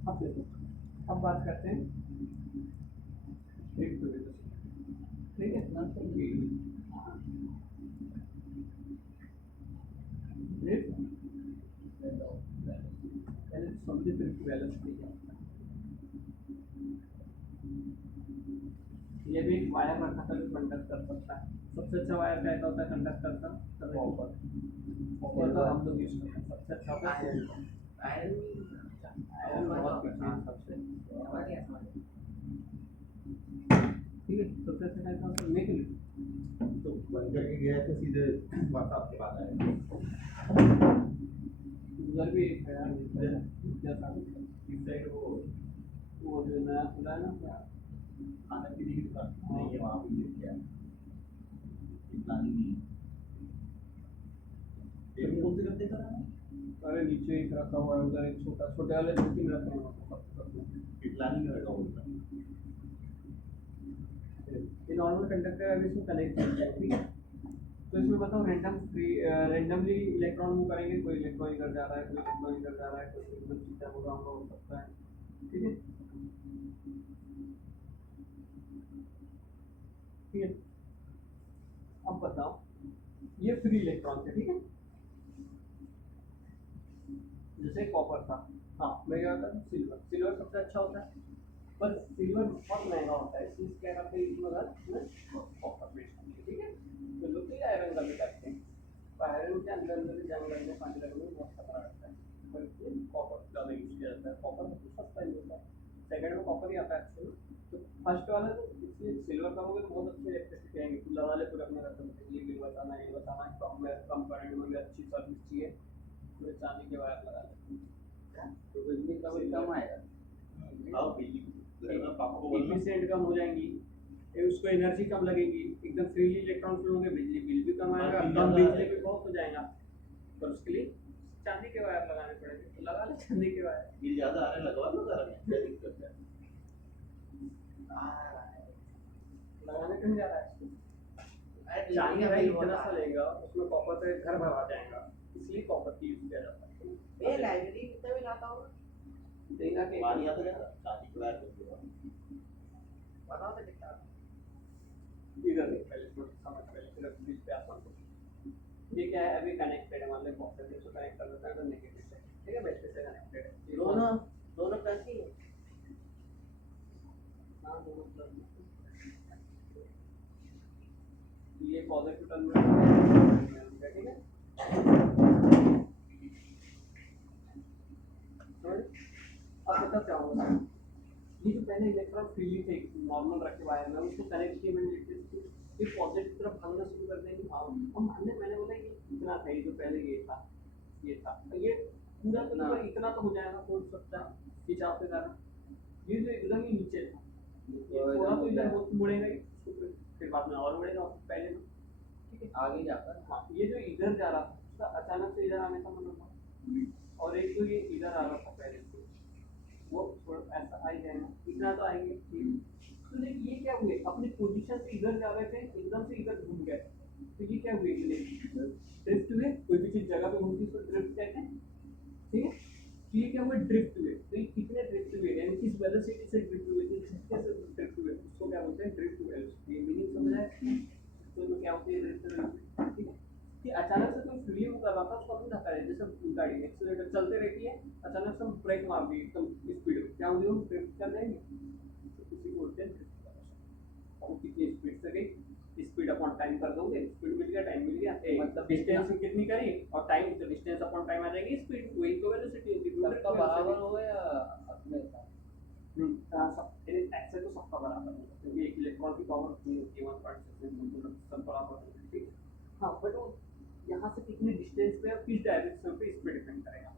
अब देखो, अब बात करते हैं ड्रिफ्ट वेलोसिटी, ठीक है। ड्रिफ्ट वायर रखा था जो कंडक्ट कर सकता है। सबसे अच्छा वायर क्या होता है कंडक्टर का? कॉपर। कॉपर का हम लोग यूज करते हैं, सबसे अच्छा होता है आयरन आयरन आयरन बहुत पीछे है सबसे। समझ गया समझ गया। ठीक है, सबसे अच्छा क्या होता है निकल। तो बंद करके गया तो सीधे वापस आपके पास आएगा। उधर भी एक है यार, जैसा इस साइड वो जो नया खुला है ना क्या खाने पीने की दुकान नहीं है, वहाँ पे गिर गया, इतना नहीं है। एक कौन से करते कर रहा है? अरे नीचे एक रखा हुआ है, उधर एक छोटा छोटे वाले 2-3 रखे हैं वहाँ पर। किटलानी में रखा हुआ है। ये नॉर्मल कंडक्टर है, अभी इसमें कनेक्ट किया है, ठीक है। तो इसमें बताओ रैंडमली इलेक्ट्रॉन मूव करेंगे, कोई इलेक्ट्रॉन इधर जा रहा है, कोई इलेक्ट्रॉन इधर जा रहा है, कोई एकदम सीधा हो सकता है, ठीक है। ठीक है, अब बताओ ये फ्री इलेक्ट्रॉन थे, ठीक है। जैसे कॉपर था, हाँ मैं क्या होता है सिल्वर सबसे अच्छा होता है, पर सिल्वर बहुत महंगा होता है, इसलिए क्या करते हैं इसमें कॉपर बेच करते हैं, ठीक है। तो लोग ये आयरन का भी करते हैं, तो आयरन के अंदर अंदर जंग लगने पानी लगने में बहुत खतरा रहता है, पर इसलिए कॉपर ज़्यादा यूज किया जाता है। कॉपर सबसे सस्ता ही होता है, सेकंड में कॉपर ही आता है एक्चुअली। तो फर्स्ट वाला तो इसलिए सिल्वर करोगे तो बहुत अच्छे इलेक्ट्रिसिटी आएंगे, तो लगा ले पूरे अपने घर में ये बिल बताना कम करंट में भी अच्छी सर्विस चाहिए, पूरे चांदी के वायर लगा ले तो बिजली का बिल कम आएगा। हाँ बिजली घर में पापा को बोलना एफिशिएंट कम हो जाएंगी, उसको एनर्जी कम लगेगी, एकदम फ्रीली इलेक्ट्रॉन फ्लो होंगे, बिजली बिल भी कम आएगा, कम बिजली भी बहुत हो जाएगा। पर उसके लिए चांदी के वायर लगाने पड़ेंगे, तो लगा ले चांदी के वायर। बिल ज्यादा आने लगवा लो घर में, क्या दिक्कत है? लगाने क्यों जा रहा है इसको? अरे चांदी का भाई बिल इतना बहुत सा आ रहा है। लेगा, उसमें कॉपर से घर भरा जाएगा, इसलिए कॉपर की यूज किया जाता है। ये लाइब्रेरी कितना बिल आता होगा? देखा कि पानी आता है चांदी के वायर लगेगा। बताओ तो कितना आता इधर नहीं, पहले इसको समझ, पहले सिर्फ बीच पे आसान को ये क्या है, अभी कनेक्टेड है, मान लो पॉजिटिव से कनेक्ट कर देता है तो नेगेटिव से, ठीक है, बैटरी से कनेक्टेड है है? दोनों दोनों प्लस ही है। हाँ दोनों प्लस ये पॉजिटिव टर्मिनल है, ठीक है। अब बता क्या होगा, ये जो पहले इलेक्ट्रॉन फ्रीली थे नॉर्मल रखे वायर में, उसको कनेक्ट किए मैंने इलेक्ट्रिसिटी, ये पॉजिटिव तरफ भागना शुरू कर देंगे। हाँ और मैंने बोला कि इतना था, ये जो पहले ये था ये पूरा तो नहीं, इतना तो हो जाएगा, हो सकता है खिंचाव के कारण। ये जो एकदम ही नीचे था, ये थोड़ा तो इधर मुड़ेगा ही, फिर बाद में और मुड़ेगा, पहले तो ठीक है आगे जाकर। हाँ ये जो इधर जा रहा था उसका अचानक से इधर आने का मतलब था, और एक तो ये इधर आ रहा था पहले से, वो थोड़ा ऐसा आ ही जाएगा, इतना तो आएंगे। तो ये क्या हुए, अपनी पोजीशन से इधर जा रहे थे, एकदम से इधर घूम गए, तो ये क्या हुए, ड्रिफ्ट हुए, कोई भी चीज जगह पे घूमती है तो ड्रिफ्ट कहते हैं, ठीक है। तो ये क्या हुए, ड्रिफ्ट हुए, तो ये कितने ड्रिफ्ट हुए, यानी किस वेलोसिटी से ड्रिफ्ट हुए, किस तरीके से ड्रिफ्ट हुए, उसको क्या बोलते हैं, ड्रिफ्ट वेलोसिटी। ये मीनिंग समझ आया, तो क्या होती है ड्रिफ्ट वेलोसिटी, ठीक है। कि अचानक से कोई फ्री मूव कर रहा था, उसको अपने धक्का दे, जैसे गाड़ी में एक्सीलरेटर चलते रहती है, अचानक से हम ब्रेक मार दी एकदम स्पीड में, क्या होगी, हम ड्रिफ्ट कर जाएंगे, तो किसी को बोलते हैं ड्रिफ्ट वेलोसिटी। अब कितनी स्पीड से गई, स्पीड अपॉन टाइम कर दोगे, स्पीड मिल गया, टाइम मिल गया, मतलब डिस्टेंस कितनी करी और टाइम, तो डिस्टेंस अपॉन टाइम आ जाएगी स्पीड, वही तो वेलोसिटी होगी। सबका बराबर होगा या अपने साथ? ऐसे तो सबका बराबर होगा, क्योंकि एक इलेक्ट्रॉन की पावर होती है 1.6 सब बराबर होगी, ठीक है। हाँ बट वो यहाँ से कितनी डिस्टेंस पे और किस डायरेक्शन पे स्पीड डिपेंड करेगा।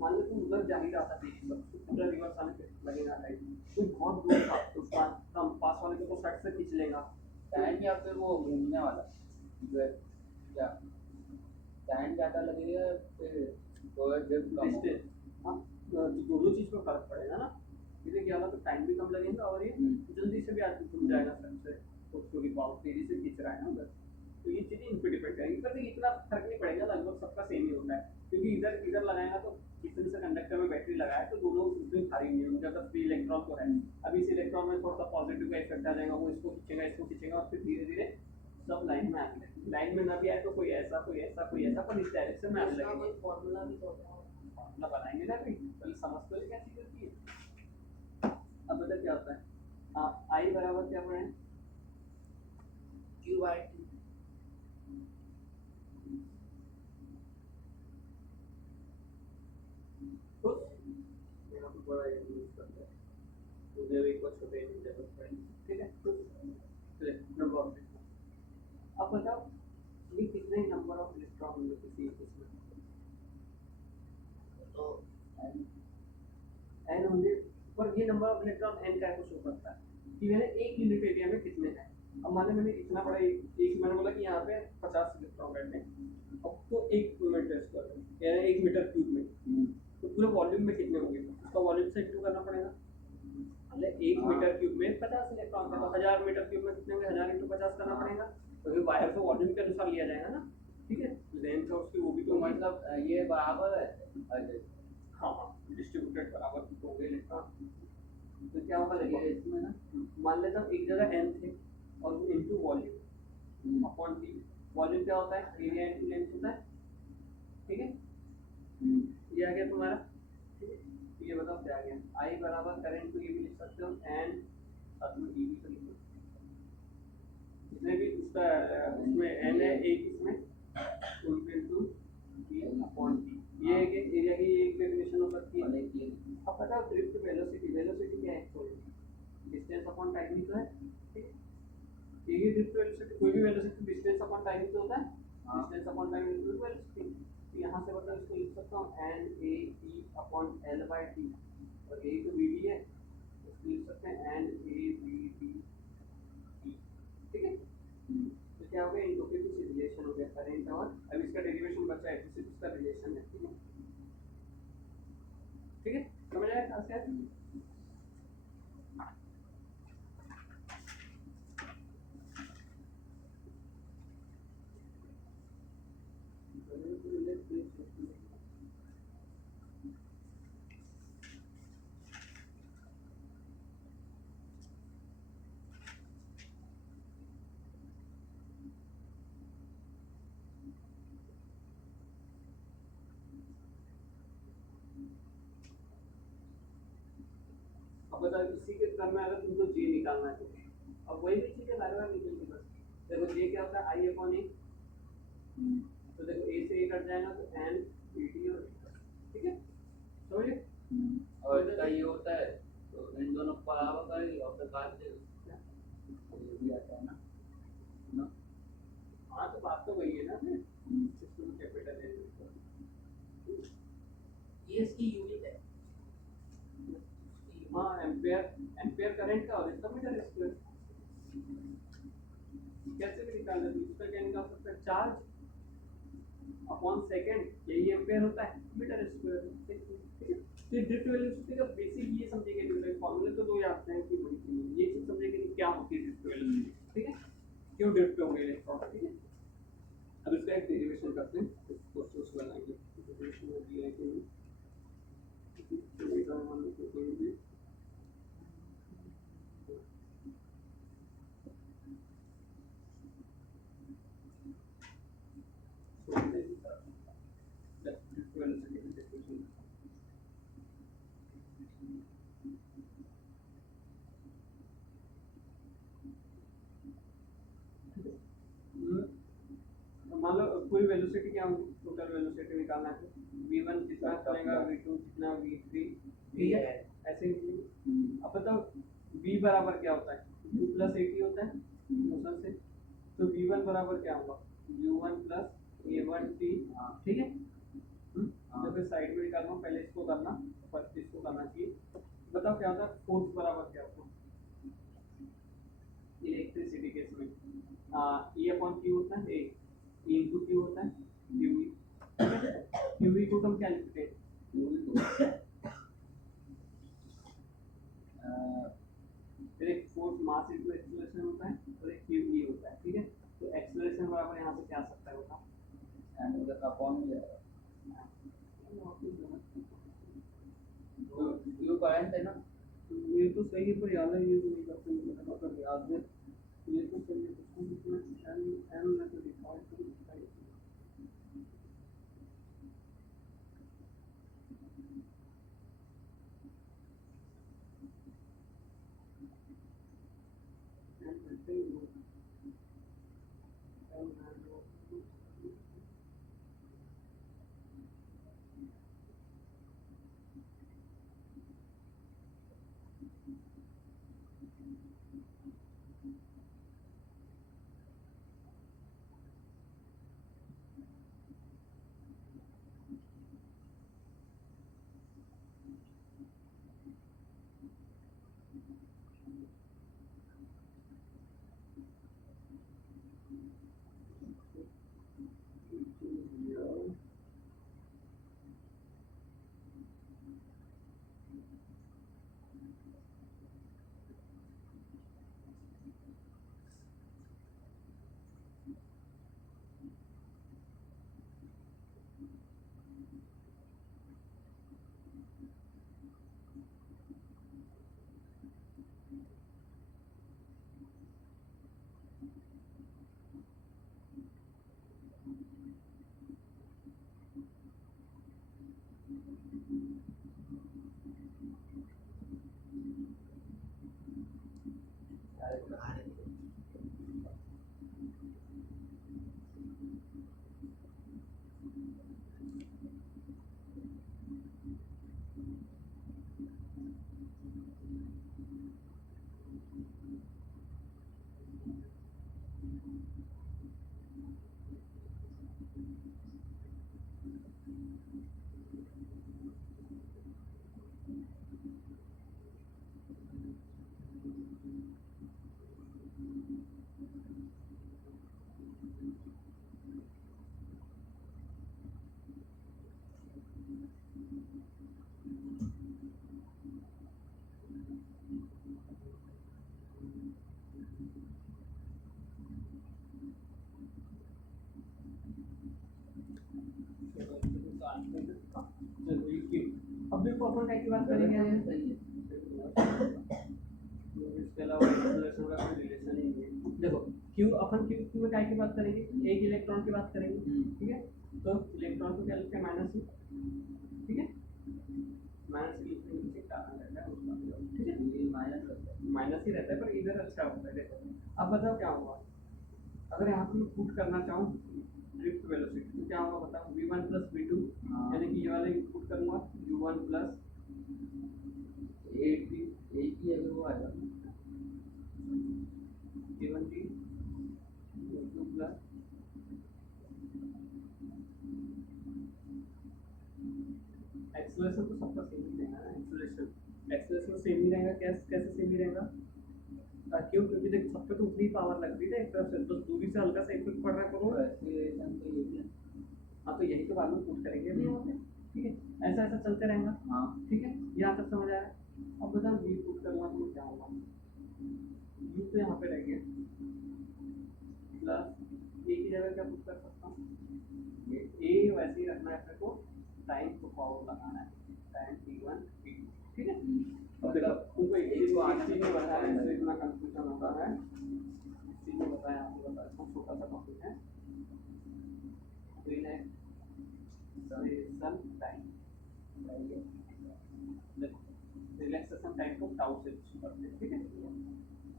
मान लो तुम उधर जा ही रहा था तेजी से, तो पूरा रिवर्स आने पे लगेगा टाइम, कोई बहुत दूर था तो उसका कम पास वाले को तो साइड से खींच लेगा टाइम, या फिर वो घूमने वाला क्या टाइम ज़्यादा लगेगा, फिर डिस्टेंस। हाँ दोनों चीज़ में फर्क पड़ेगा ना, इसे क्या होगा तो टाइम भी कम लगेगा और ये जल्दी से भी आदमी घूम जाएगा साइड से, उसको भी पावर तेजी से खींच रहा है ना उधर, तो ये चीज़ें इन पे डिपेंड करेंगी। पर इतना फर्क नहीं पड़ेगा, लगभग सबका सेम ही होता है, क्योंकि इधर लगाएगा तो इतने से कंडक्टर में बैटरी लगाए तो दोनों उतनी भारी नहीं होगी, जब फ्री इलेक्ट्रॉन तो है। अब इस इलेक्ट्रॉन में थोड़ा सा पॉजिटिव का इफेक्ट आ जाएगा, वो इसको खींचेगा और फिर धीरे धीरे सब लाइन में आने लगेगी। लाइन में ना भी आए तो कोई ऐसा पर इस डायरेक्शन में आने लगेगा। कोई फॉर्मूला भी तो होता है, फॉर्मूला बनाएंगे ना, पहले समझ तो ले क्या चीज़ होती है। अब बता क्या होता है, आई बराबर क्या पढ़े, Q by T. खुश यहाँ पे बड़ा यूज करते हैं, मुझे भी कुछ छोटे जरूरत पड़ेगी, ठीक है। खुश चलिए नंबर ऑफ इलेक्ट्रॉन। अब बताओ ये कितने नंबर ऑफ इलेक्ट्रॉन होंगे किसी इसमें? तो एन होंगे, पर ये नंबर ऑफ इलेक्ट्रॉन एन का शो करता है कि मैंने एक यूनिट एरिया में कितने हैं। अब मान लो मैंने इतना बड़ा एक मैंने बोला कि यहाँ पे 50 इलेक्ट्रॉन बैठे हैं, अब तो 1 मीटर स्क्वायर यानी 1 मीटर क्यूब में, तो पूरे वॉल्यूम में कितने होंगे? उसका वॉल्यूम से इंटू करना पड़ेगा। मतलब 1 मीटर क्यूब में 50 इलेक्ट्रॉन है, तो 1000 मीटर क्यूब में कितने होंगे? 1000 × 50 करना पड़ेगा, क्योंकि वायर तो वॉल्यूम के अनुसार लिया जाएगा ना, ठीक है। लेंथ और उसकी वो भी तो मतलब ये बराबर है हाँ डिस्ट्रीब्यूटेड बराबर होंगे इलेक्ट्रॉन। तो क्या होगा देखो इसमें ना मान लेता हूँ एक जगह n थे और वो into volume upon T. Volume क्या होता है? एरिया इनटू लेंथ होता है, ठीक है। ये आ गया तुम्हारा, ठीक है। तो ये बताओ क्या आ गया? I बराबर करंट को ये भी लिख सकते हो एंड साथ में ई भी तो लिखो, इसमें भी उसका उसमें n है एक इसमें इनटू टी अपॉन टी। ये है कि एरिया की एक डेफिनेशन हो सकती है। अब पता है ड्रिफ्ट वेलोसिटी, वेलोसिटी क्या है? डिस्टेंस अपॉन टाइम ही तो है, ठीक है। ये ड्रिफ्ट वेलोसिटी, कोई भी वेलोसिटी डिस्टेंस अपॉन टाइम ही तो होता है, distance upon time equal velocity. तो यहाँ से मतलब इसको लिख सकता हूँ n a t upon l by t, और यही तो v d है, इसको लिख सकते हैं n a v d t, ठीक है। तो क्या हो गया? इन दो के बीच रिलेशन हो गया करंट और अब इसका डेरिवेशन बचा है, तो इसका रिलेशन है, ठीक है। ठीक है, समझ आया कहाँ से? अब बताओ इसी के क्रम में अगर तुमको J निकालना है, अब वही भी चीज़ है बार बार निकलेगी बस। देखो J क्या होता है? I अपॉन A, तो देखो A से A कट जाएगा तो n dt और ठीक है, समझिए। और इसका ये होता है तो इन दोनों को बराबर करेंगे और फिर काट देंगे, ये भी आता है ना ना। हाँ तो बात तो वही है ना, सिस्टम कैपिटल है, ये इसकी यूनिट है। हाँ एम्पेयर, एम्पेयर करंट का और इसका मीटर स्क्वायर। कैसे भी निकाल दे, इसका क्या निकाल सकते हैं? चार्ज अपॉन सेकंड, यही एम्पेयर होता है, मीटर स्क्वायर, ठीक है। तो ड्रिफ्ट वेलोसिटी का बेसिक ये समझेंगे, न्यूटन फॉर्मूले तो दो याद हैं कि बड़ी चीज ये चीज समझेंगे कि क्या होती है ड्रिफ्ट वेलोसिटी, ठीक है, क्यों ड्रिफ्ट होंगे इलेक्ट्रॉन, ठीक है। अब इसका एक डेरिवेशन करते हैं, इसको सोच बनाएंगे डेरिवेशन हो दिया है कि मान लो पूरी वेलोसिटी क्या होगी? टोटल वेलोसिटी निकालना है, v1 कितना बनेगा, v2 कितना, v3 v है, ऐसे ही। अब बताओ v बराबर क्या होता है? u प्लस at होता है मोशन से, तो v1 बराबर क्या होगा? u1 प्लस a1t, ठीक है। तो फिर साइड में निकालना, पहले इसको करना, फर्स्ट इसको करना चाहिए। बताओ क्या होता है? फोर्स बराबर क्या होता है इलेक्ट्रिसिटी केस में? E अपॉन Q होता है, E इंटू Q होता है, QV। QV को हम क्या लिखते हैं? फिर एक फोर्स मास इंटू एक्सेलरेशन होता है और एक QV होता है, ठीक है। तो एक्सेलरेशन बराबर यहाँ पे क्या आ सकता है बता? अपॉन में जाएगा तो ये करंट है ना, ये तो सही है, पर याद है ये नहीं करते हैं, मतलब याद है ये तो सही है, इसको कितना m में तो डिफॉल्ट तो लिखा है। देखो अपन क्या की बात करेंगे, सही है। इसके अलावा एक्सेलरेशन का कोई रिलेशन ही नहीं है। देखो क्यू, अपन क्यू में क्या की बात करेंगे, एक इलेक्ट्रॉन की बात करेंगे, ठीक है। तो इलेक्ट्रॉन को क्या लिखते हैं, माइनस, ठीक है, माइनस नीचे कारण रहता है उसका, ठीक है, ये माइनस ही रहता है, पर इधर अच्छा होता है। देखो अब बताओ क्या होगा, अगर यहाँ पे मैं पुट करना चाहूँ ड्रिफ्ट वेलोसिटी, तो क्या होगा बताओ, v1 प्लस v2, यानी कि ये वाला इनपुट करूँगा u1 प्लस एक ही अगर वो आएगा v1 t u2 plus acceleration तो सबका सेम ही रहेगा ना, एक्सेलरेशन सेम ही रहेगा। कैसे सेम ही रहेगा, क्यों, क्योंकि देख सब पे तो उतनी पावर लग रही है एक तरफ से, तो दूरी से हल्का सा इफेक्ट पड़ रहा है करो। एक्सीलरेशन तो ये भी है। हाँ तो यही तो बाद में पुट करेंगे अभी यहाँ पे, ठीक है, ऐसा ऐसा चलते रहेगा, हाँ ठीक है, यहाँ तक समझ आया। अब बताओ v पुट करूँगा तो क्या होगा, u तो यहाँ पे रह गया प्लस ए की जगह क्या पुट कर सकता हूँ, ये ए वैसे ही रखना है अपने को, टाइम को पावर लगाना है, टाइम t1 t2, ठीक है। अब देखो तुमको एक चीज नहीं बताया है, इसलिए इतना कंफ्यूजन होता है, इस चीज में बताया आपको, बताया छोटा सा टॉपिक है, रिलैक्सेशन टाइम। देखो रिलैक्सेशन टाइम को टाउ से करते हैं, ठीक है,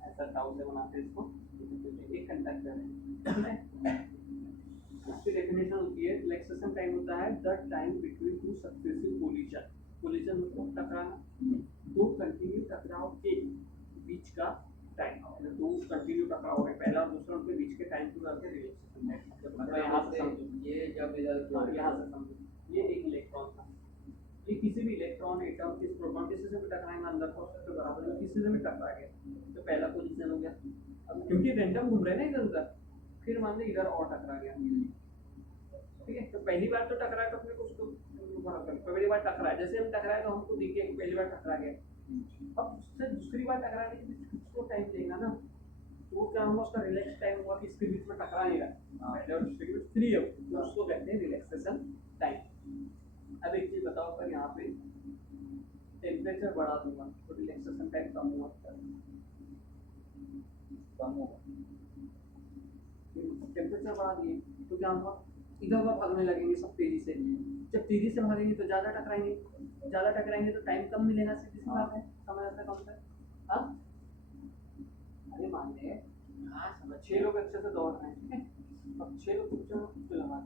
ऐसा टाउ से बनाते हैं इसको, एक कंडक्टर है, ठीक है। उसकी डेफिनेशन होती है, रिलैक्सेशन टाइम होता है the time between two successive collision, collision मतलब टकराना, दो कंटिन्यू टकराव के बीच का टाइम, दो कंटिन्यू टकराव है, पहला और दूसरा, उनके बीच के टाइम को कहते हैं रिलैक्सेशन टाइम। मतलब यहाँ से समझो, ये जब इधर यहाँ से समझो, ये एक इलेक्ट्रॉन था, ये किसी भी इलेक्ट्रॉन, एटम, किसी प्रोटॉन, किसी से भी टकराएंगे अंदर को, तो बराबर में किसी से भी टकरा गया तो पहला पोजीशन हो गया। अब क्योंकि रैंडम घूम रहे हैं ना इधर उधर, फिर मान लो इधर और टकरा गया, ठीक है, तो पहली बार तो टकराया तो अपने को उसको पहली बार टकराया, जैसे हम टकराए तो हमको दिख गया कि पहली बार टकरा गया, अब उससे दूसरी बार टकराने के बीच कुछ तो टाइम देगा ना, तो वो क्या होगा, उसका रिलैक्स टाइम होगा कि इसके बीच में टकरा नहीं रहा, पहले और दूसरे के बीच फ्री है, तो उसको कहते हैं रिलैक्सेशन टाइम। अब एक चीज बताओ, अगर यहाँ पे टेम्परेचर बढ़ा दूंगा तो रिलैक्सेशन टाइम कम हुआ, कम होगा, टेम्परेचर बढ़ा दिए तो क्या होगा, इधर उधर भागने लगेंगे सब तेजी से, जब तेजी से भागेंगे तो ज़्यादा टकराएंगे तो टाइम कम मिलेगा, सीधी सी बात है, समझ आता है कॉन्सेप्ट। हाँ अरे मान ले हाँ समझ 6 लोग अच्छे से दौड़ रहे हैं, ठीक है, अब 6 लोग कुछ लगा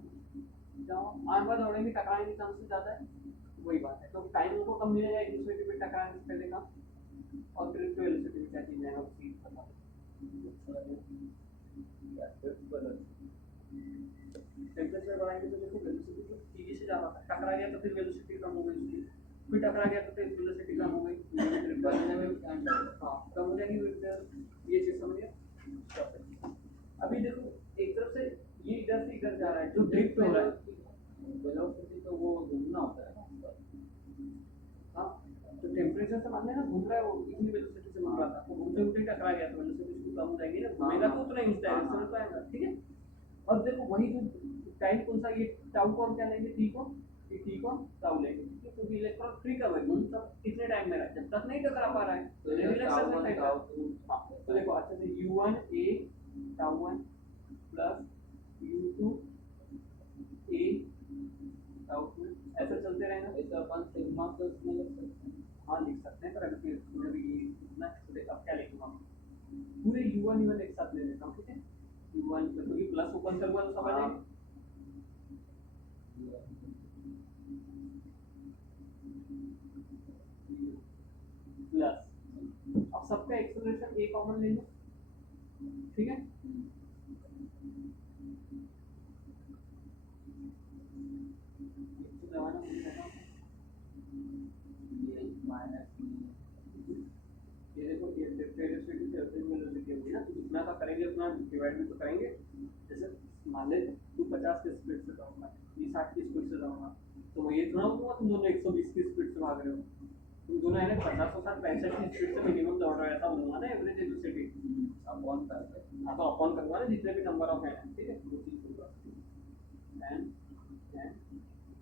जाओ, आगे बार दौड़ेंगे, टकराने के चांसेस ज़्यादा है, वही बात है, तो टाइम उनको कम मिलेगा एक दूसरे के भी टकराने से पहले का, और फिर इसको वेलोसिटी भी क्या चीज़ है उसकी पता, टेम्परेचर बढ़ाएंगे तो देखो वेलोसिटी तो तेजी से जा रहा था, टकरा गया तो फिर वेलोसिटी कम हो गई उसकी, फिर टकरा गया तो फिर वेलोसिटी कम हो गई, बढ़ने में भी टाइम लगेगा। हाँ कम हो जाएगी, ये चीज़ समझिए। अभी देखो एक तरफ से ये इधर से इधर जा रहा है, जो ड्रिफ्ट हो रहा है, वेलोसिटी तो वो घूमना होता है ना, हाँ तो टेम्परेचर से मान लेना घूम रहा है, वो इतनी वेलोसिटी से घूम रहा था, तो घूमते घूमते टकरा गया तो वेलोसिटी उसकी कम हो जाएगी ना, घूमेगा तो उतना इंच डायरेक्शन में पाएगा, ठीक है। और देखो वही जो टाइम कौन सा, ये टाउ को हम क्या लेंगे, टी को, ये टी को टाउ लेंगे, ठीक है, क्योंकि इलेक्ट्रॉन फ्री कब है, घूम सब कितने टाइम में रहा है, जब तक नहीं टकरा पा रहा है तो ये relaxation tau time. Tau two, हाँ तो देखो अच्छे से u1 a टाउ1 प्लस u2 a टाउ2, ऐसे चलते रहेगा, ऐसा अपन सिग्मा प्लस में लिख सकते हैं। हाँ लिख सकते हैं, पर अभी फिर भी इतना अब क्या लिखूंगा, पूरे u1 एक साथ ले लेता हूँ, ठीक है, u1 क्योंकि प्लस ऊपर से हुआ तो समझ आएगा, प्लस अब सबका एक्सेलरेशन a कॉमन ले लो, ठीक है, जमाना ये माइनस ये देखो ये वेलोसिटी से वेलोसिटी होगी ना, तो जितना का करेंगे उतना डिवाइड भी तो करेंगे, जैसे मान ले तू 50 की स्पीड से दौड़ना, ये 60 की स्पीड से दौड़ना, तो मैं ये इतना होगा तुम दोनों 120 की स्पीड से भाग रहे हो, तुम दोनों है ना 50 और 60 65 की स्पीड से मिनिमम दौड़ रहे हो, ऐसा बोलूंगा ना एवरेज वेलोसिटी, अपॉन करके। हाँ तो अपॉन करूंगा ना जितने भी नंबर ऑफ है, ठीक है, वो चीज होगा एंड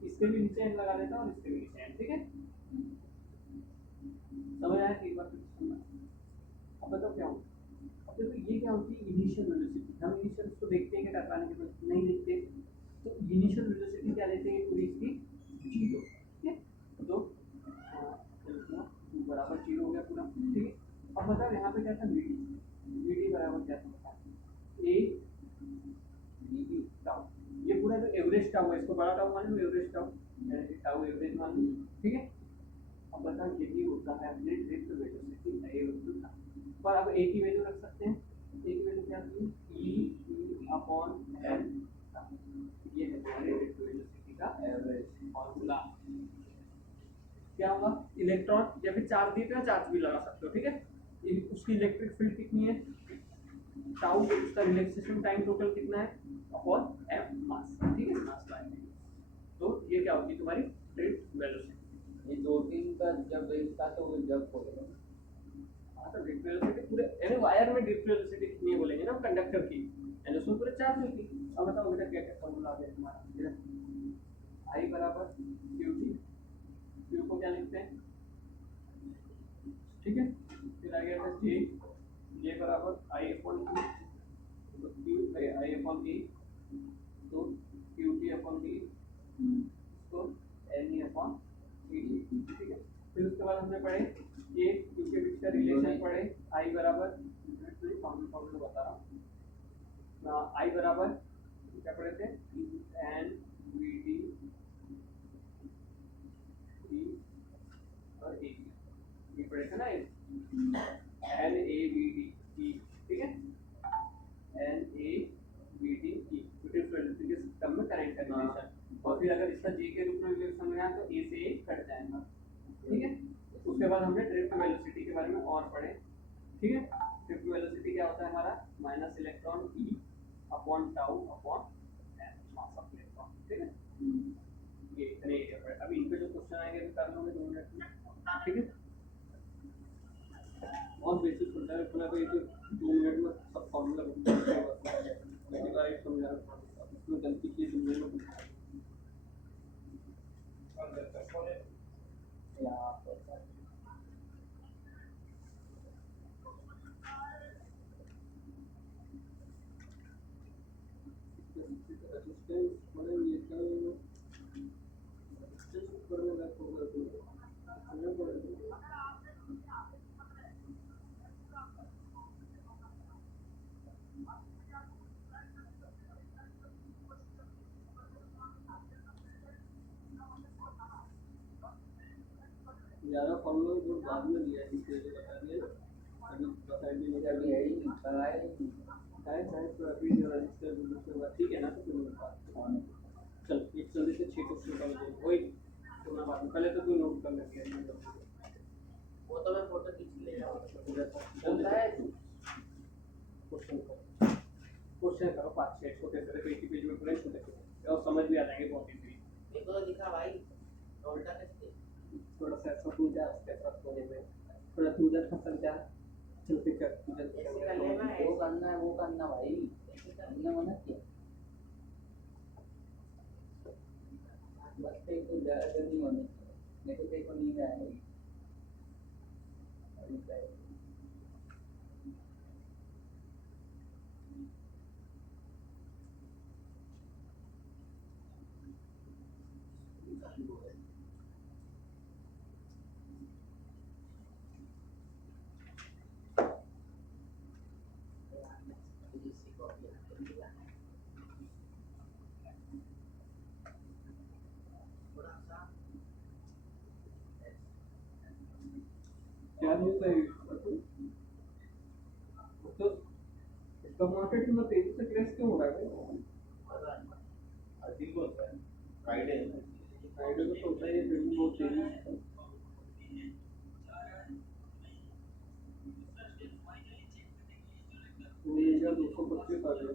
इसके भी नीचे एंड लगा देता हूँ और इसके भी नीचे एंड, ठीक है, बताओ क्या हो, अब देखो ये क्या होती है इनिशियल वेलोसिटी, हम इनिशियल उसको देखते हैं कि टकराने के बाद नहीं देखते, तो इनिशियल वेलोसिटी क्या लेते हैं पूरी इसकी 0, ठीक है, तो बराबर 0 हो गया पूरा, ठीक है। अब बताओ यहाँ पे क्या था वीडी बराबर क्या था, ए वी टाउ, ये पूरा जो एवरेज टाउ है इसको बड़ा टाउ मान लो, एवरेज टाउ यानी टाउ एवरेज मान लो, ठीक है। अब बताओ यही होता है अपने ड्रिफ्ट वेलोसिटी ए वैल्यू का, पर अब एक ही वैल्यू रख सकते हैं, एक वैल्यू क्या थी ई अपॉन एन, ये है हमारे ड्रिफ्ट वेलोसिटी का एवरेज फॉर्मूला। क्या होगा, इलेक्ट्रॉन या फिर चार्ज दिए तो चार्ज भी लगा सकते हो, ठीक है। उसकी इलेक्ट्रिक फील्ड कितनी है टाउ, उसका रिलैक्सेशन टाइम टोटल कितना है अपॉन एम मास, ठीक है, मास बाय, तो ये क्या होगी तुम्हारी ड्रिफ्ट वेलोसिटी। ये 2-3 का जब इसका तो जब बोलेगा हाँ तो ड्रिफ्ट वेलोसिटी पूरे यानी वायर में ड्रिफ्ट वेलोसिटी कितनी है बोलेंगे ना कंडक्टर की, यानी उसमें पूरे चार्ज होगी। अब बताओ बेटा क्या क्या फॉर्मूला आ गया तुम्हारा, आई बराबर क्यूटी, क्यू को क्या लिखते हैं, ठीक है, फिर आ गया था जे बराबर आई अपॉन क्यू, तो क्यू आई अपॉन ए, तो क्यू टी अपॉन डी, तो N E upon E D, ठीक है। फिर उसके बाद हमने पढ़े ये क्यू के बीच का रिलेशन पढ़े, आई बराबर फॉर्मूला बता रहा हूँ, आई बराबर क्या पढ़े थे एन वी डी और ए, ये पढ़े थे ना, N A V D E, ठीक है, N A V D E drift velocity के सिस्टम में करंट का रिलेशन, और फिर अगर इसका जी के रूप में रिलेशन में आया तो ए से ए कट जाएगा, ठीक है। उसके बाद हमने ड्रिफ्ट वेलोसिटी के बारे में और पढ़े, ठीक है। ड्रिफ्ट वेलोसिटी क्या होता है हमारा minus electron E upon tau upon N mass of electron, ठीक है। ये इतने एरिया पर अभी इन पे जो क्वेश्चन आएंगे भी कर लूंगे 2 मिनट में, ठीक है। और बेसिक होता है पूरा, तो ये तो 2 मिनट में सब फॉर्मूला मैं राइट समझा रहा हूं, इसमें गलती की समझने में यहाँ पर रेजिस्टेंस मतलब ये क्या रेजिस्टेंस करने का होगा तो ज़्यादा फॉर्मूला जो बाद में दिया है इसलिए जो बता दिया ना, अभी बता दिया मुझे अभी है ही नहीं, लगाया ही नहीं। है तो अभी जो रजिस्टर दूसरा ठीक है ना, तो फिर मेरे पास चल एक जल्दी से 6 क्वेश्चन कर दो, वही तो मैं बात में पहले तो तू नोट कर लेंगे, वो तो मैं फोटो खींच ले रहा हूँ, जल्दी है क्वेश्चन करो 5-6 छोटे छोटे, एक ही पेज में पूरे छोटे छोटे और समझ भी आ जाएंगे बहुत इजीली। एक तो दिखा भाई, उल्टा कैसे थोड़ा सा ऐसा तू जा उसके साथ होने में थोड़ा तू जा फसल जा, चलते कर जल्दी ऐसे कर लेना है, वो करना भाई, हमने मना किया बस पे तो ज़्यादा नहीं होने चाहिए, नहीं तो देखो नींद आएगी। अभी क्या है? क्या नहीं होता है तो इसका मार्केट में तेजी से क्रैश क्यों हो रहा है, आई थिंक होता है फ्राइडे फ्राइडे को तो होता है ये ट्रेडिंग बहुत तेजी से, इंडिया 225 आ गया,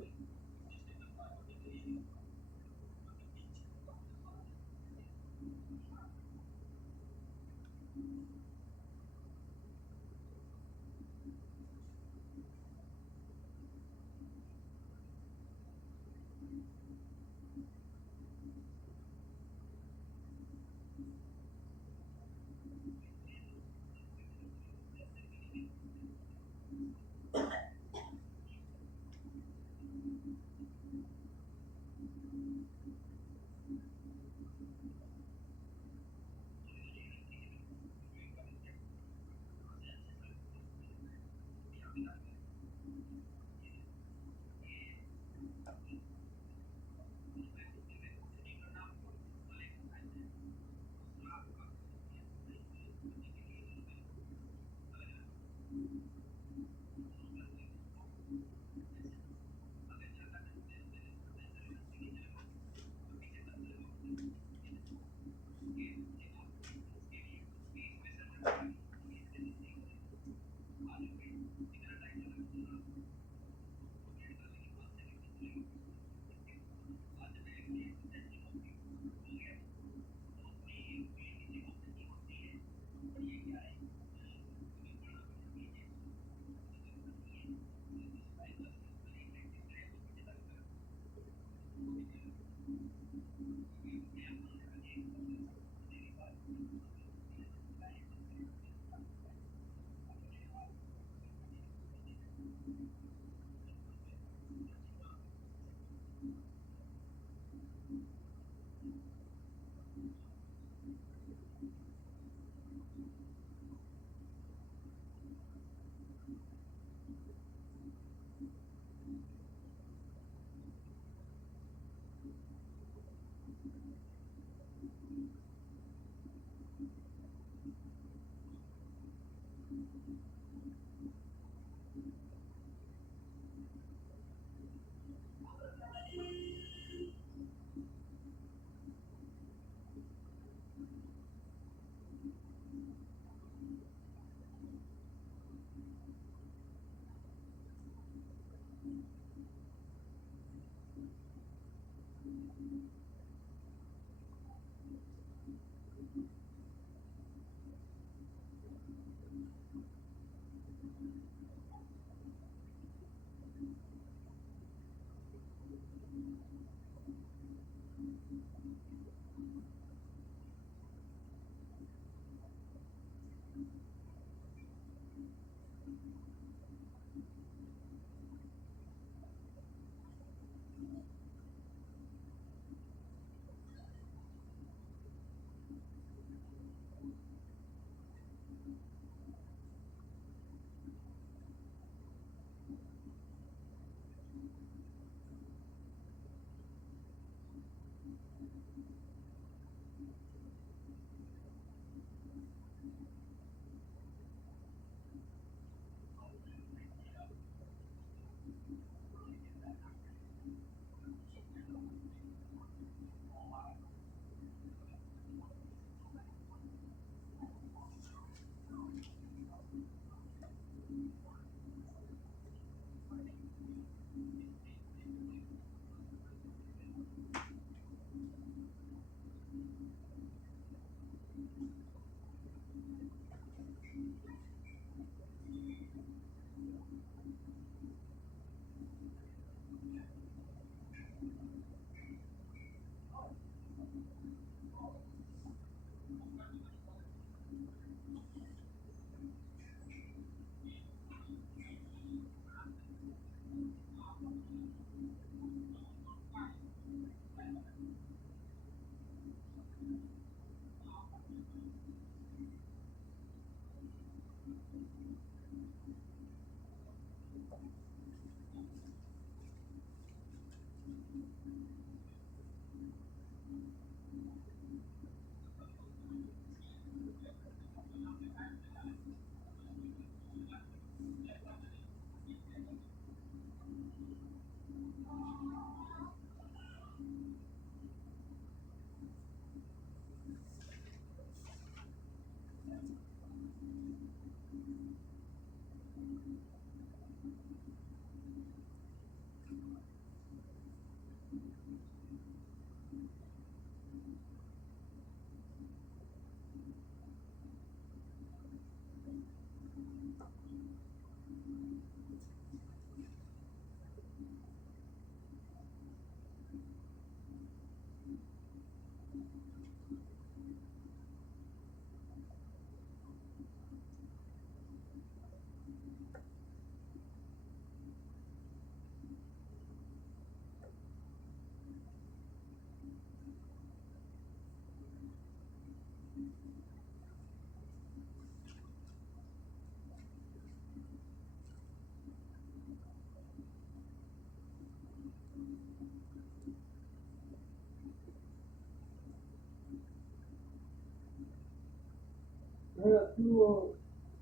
तू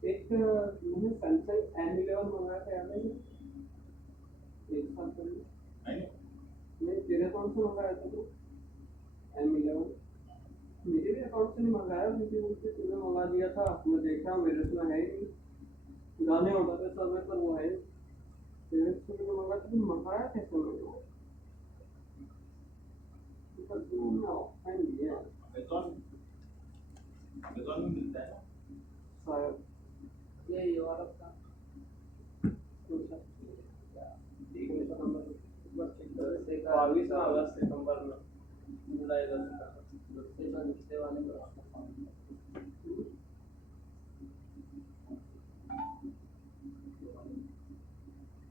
एक मैंने सैमसंग M11 मंगाया था याद है क्या? एक साल पहले नहीं नहीं तेरे अकाउंट से मंगाया था तू M11 मेरे भी अकाउंट से नहीं मंगाया मुझे उनसे तूने मंगा दिया था मैं देखा मेरे उसमें है ही नहीं गाने ऑर्डर के समय पर वो है तेरे से मैंने मंगाया था तू मंगाया कैसे मैंने वो पर तूने ऑफलाइन लिया अमेजोन अमेजोन में मिलता है ना शायद ये यूरोप का देखो दूसरे का 22 अगस्त सितंबर में जुलाई 10 दूसरे वाले को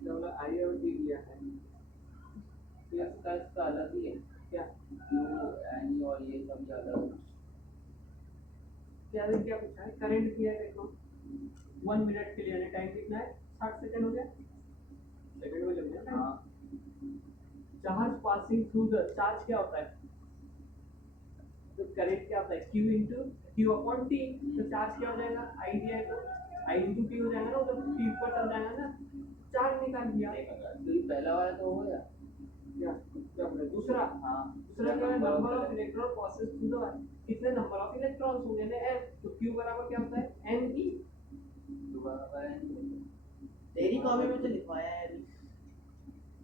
जब मैं IoT लिया है तो इसका अलग ही है क्या क्यों एनी और ये सब अलग क्या क्या पूछा है करंट किया है देखो 1 मिनट के लिए यानी टाइम कितना है 60 सेकंड हो गया सेकंड में लग गया हाँ charge passing through the charge क्या होता है तो करंट क्या होता है Q into Q upon T तो चार्ज क्या हो जाएगा I दिया है तो I इंटू T हो जाएगा ना तो T पर चल जाएगा ना चार्ज निकाल दिया तो ये पहला वाला तो हो गया क्या क्या बोले दूसरा हाँ दूसरा क्या है number of electron passes through the कितने नंबर ऑफ इलेक्ट्रॉन्स हो गए ना n तो Q बराबर क्या होता है n E दोबारा तेरी कॉपी में तो लिखवाया है अभी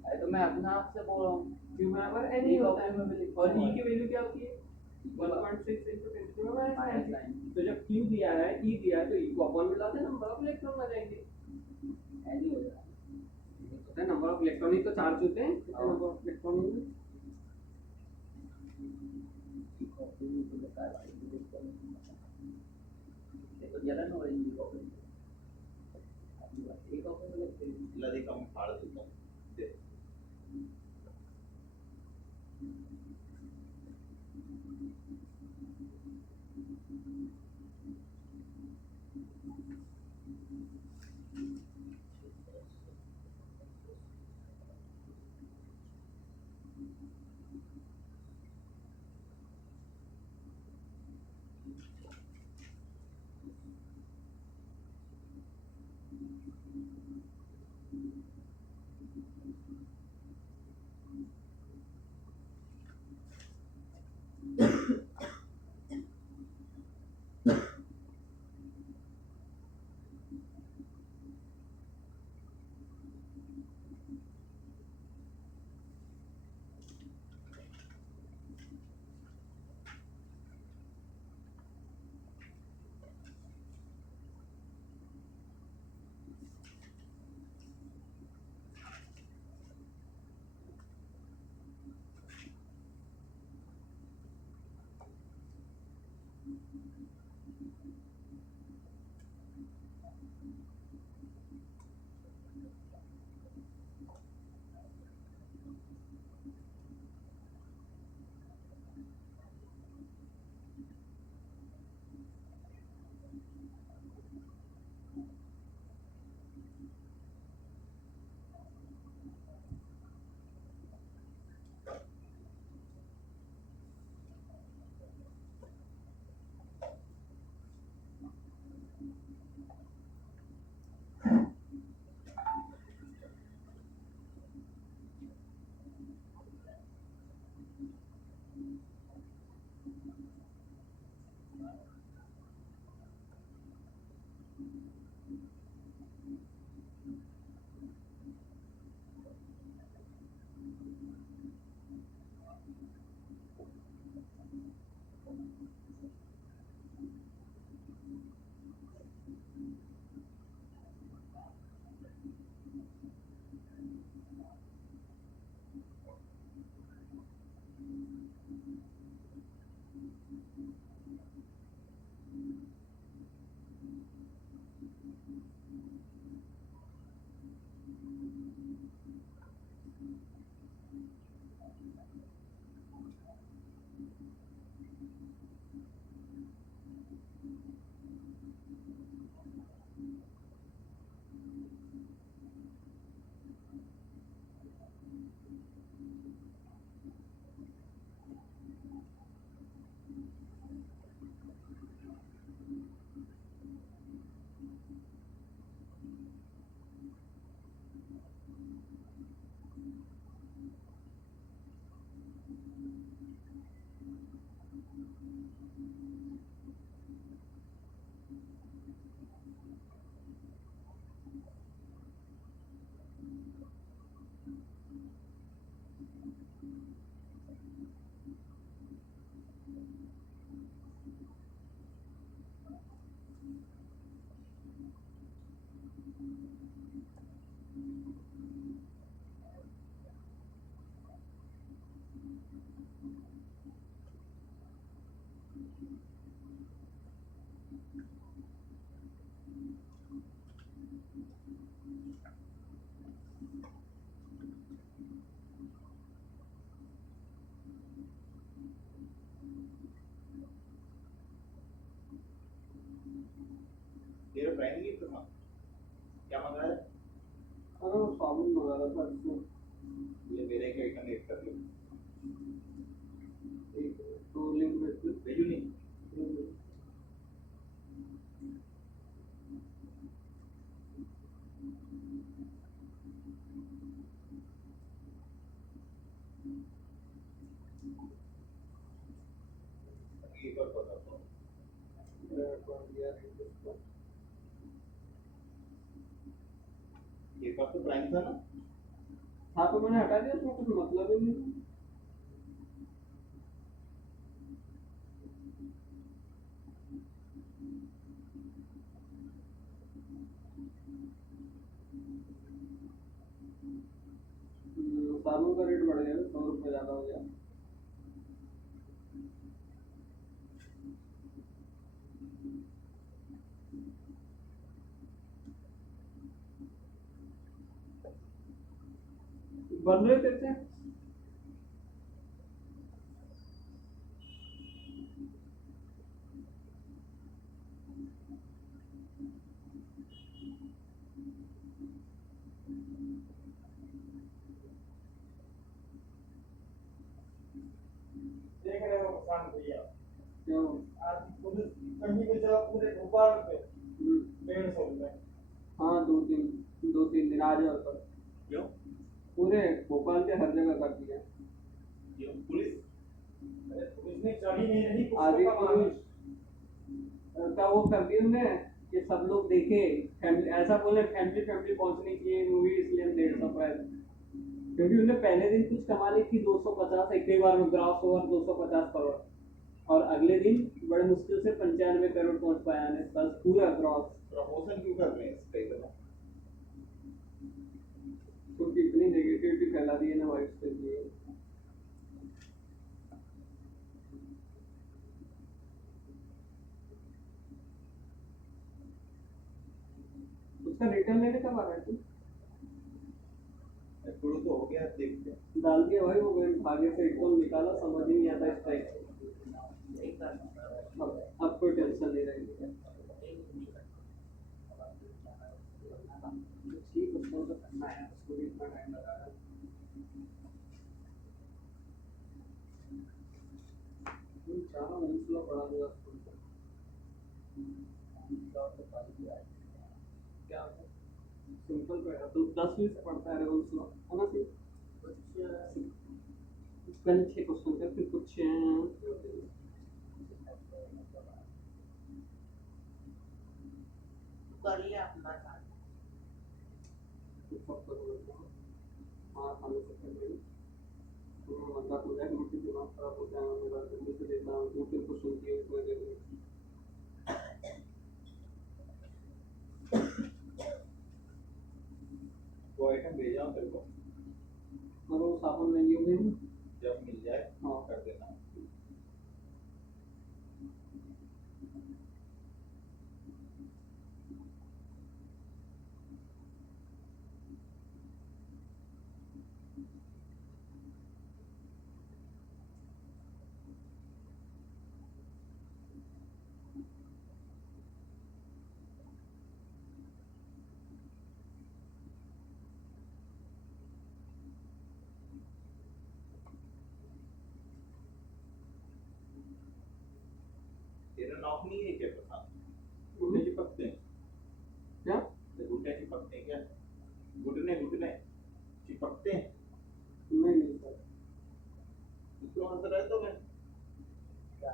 अरे तो मैं अपना आपसे बोल रहा हूँ Q बराबर n E होता है और E की वैल्यू क्या होती है 1.6 into 10 to the minus minus 19 nine तो जब Q दिया है E दिया है तो E को अपॉन मिला दे नंबर ऑफ इलेक्ट्रॉन आ जाएंगे एनी हो जाएगा पता है नंबर ऑफ इलेक्ट्रॉन ही तो चार्ज होते हैं कितने नंबर ऑफ इलेक्ट्रॉन होंगे कॉपी में तो बता रहा है देखो जलन हो रही है कॉपी एक कॉपी में लगती है इला देखा मैं फाड़ देता हूँ दे। प्राइम नहीं तो हाँ क्या मंगाया है? अरे वो साबुन मंगा रहा था इसमें। ये मेरे एक आइटम ऐड कर लो तो लिंक भेज दो। भेजू नहीं एक बार बताता हूँ एक बार तो प्राइम था ना हाँ तो मैंने हटा दिया, उसमें कुछ मतलब ही नहीं। साबुन का रेट बढ़ गया, 100 रुपये ज़्यादा हो गया। बन रहे थे देख रहे हो किसान भैया, क्यों? आज पुलिस कहीं भी जाओ पूरे भोपाल पे 150 रुपए। हाँ, 2-3 दिन आज और कल क्यों पूरे भोपाल के हर जगह कर दिया। क्यों पुलिस अरे पुलिस ने चढ़ी नहीं रही आदि पुलिस का मान पुरुष का वो कर दिया उन्होंने कि सब लोग देखे, फैमिली ऐसा बोले, फैमिली पहुंचनी चाहिए मूवी, इसलिए हम 150 प्राइस, क्योंकि उन्होंने पहले दिन कुछ कमा ली थी 250, एक ही बार में ग्रॉस ओवर 250 करोड़, और अगले दिन बड़े मुश्किल से 95 करोड़ पहुंच पाया है, बस पूरा ग्रॉस। प्रमोशन क्यों कर रहे हैं इसका इतना क्योंकि इतनी नेगेटिविटी फैला दी है ना वाइफ के लिए। उसका रिटर्न लेने कब आ रहा है तू? शुरू तो हो गया देखते हैं डाल दिया भाई, वो भागे से एकदम निकाला, समझ ही नहीं आता इस टाइप। अब कोई टेंशन नहीं रहेगी। ठीक, उसको तो करना है, उसको भी इतना टाइम लगा रहा है। चारों हौसला बढ़ा दूंगा स्कूल का। क्या सिंपल रहेगा तो 10 से पढ़ता है हौसला, है ना? फिर कल 6 क्वेश्चन का, फिर कुछ कर लिया अपना काम। हाँ, खाने से पहले तुम्हें मजाक हो जाए, मुझे दिमाग खराब हो जाएगा मेरा, जल्दी से देखना 2-3 क्वेश्चन किए उसमें दे दूँ। वो आइटम भेजा हूँ तेरे को और वो साबुन महंगी हो गई। जब मिल जाए हाँ। कर देना तेरा नॉक नहीं है क्या प्रशांत घुटने चिपकते हैं क्या? घुटने चिपकते हैं क्या घुटने चिपकते हैं नहीं सर, उसको आंसर है तो मैं क्या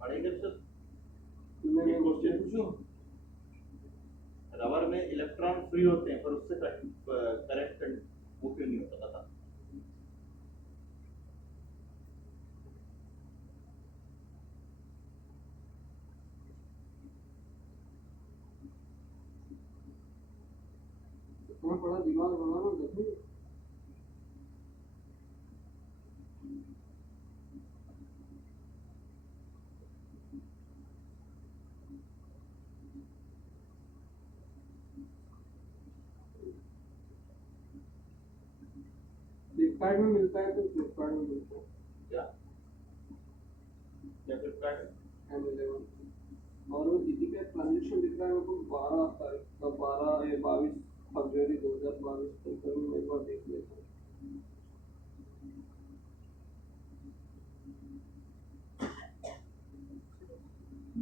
पढ़ेगा तो नहीं एक क्वेश्चन पूछूं रबर में इलेक्ट्रॉन फ्री होते हैं पर उससे करंट वो क्यों नहीं होता था थोड़ा बड़ा दिमाग बनाना देखो। फ्लिपकार्ट में मिलता है तो फ्लिपकार्ट में मिलता है। क्या क्या फ्लिपकार्ट M11 और वो दीदी का ट्रांजेक्शन दिख रहा है मेरे को 12 तारीख का, 22 फरवरी 2022 में एक बार देख लेता हूँ।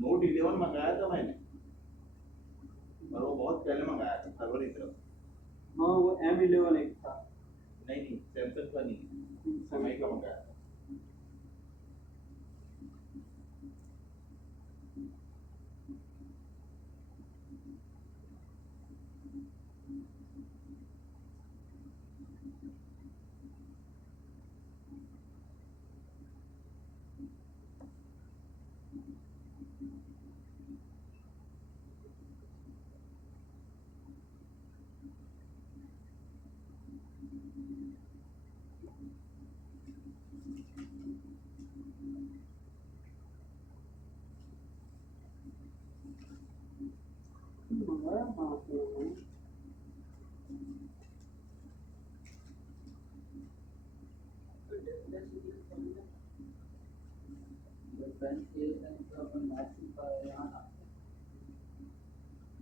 नोट 11 मंगाया था मैंने, और वो बहुत पहले मंगाया था, फरवरी तरफ। हाँ वो M11 एक था। नहीं नहीं, सैमसंग का नहीं, समय का मंगाया था। मंगाया कहाँ से मैंने?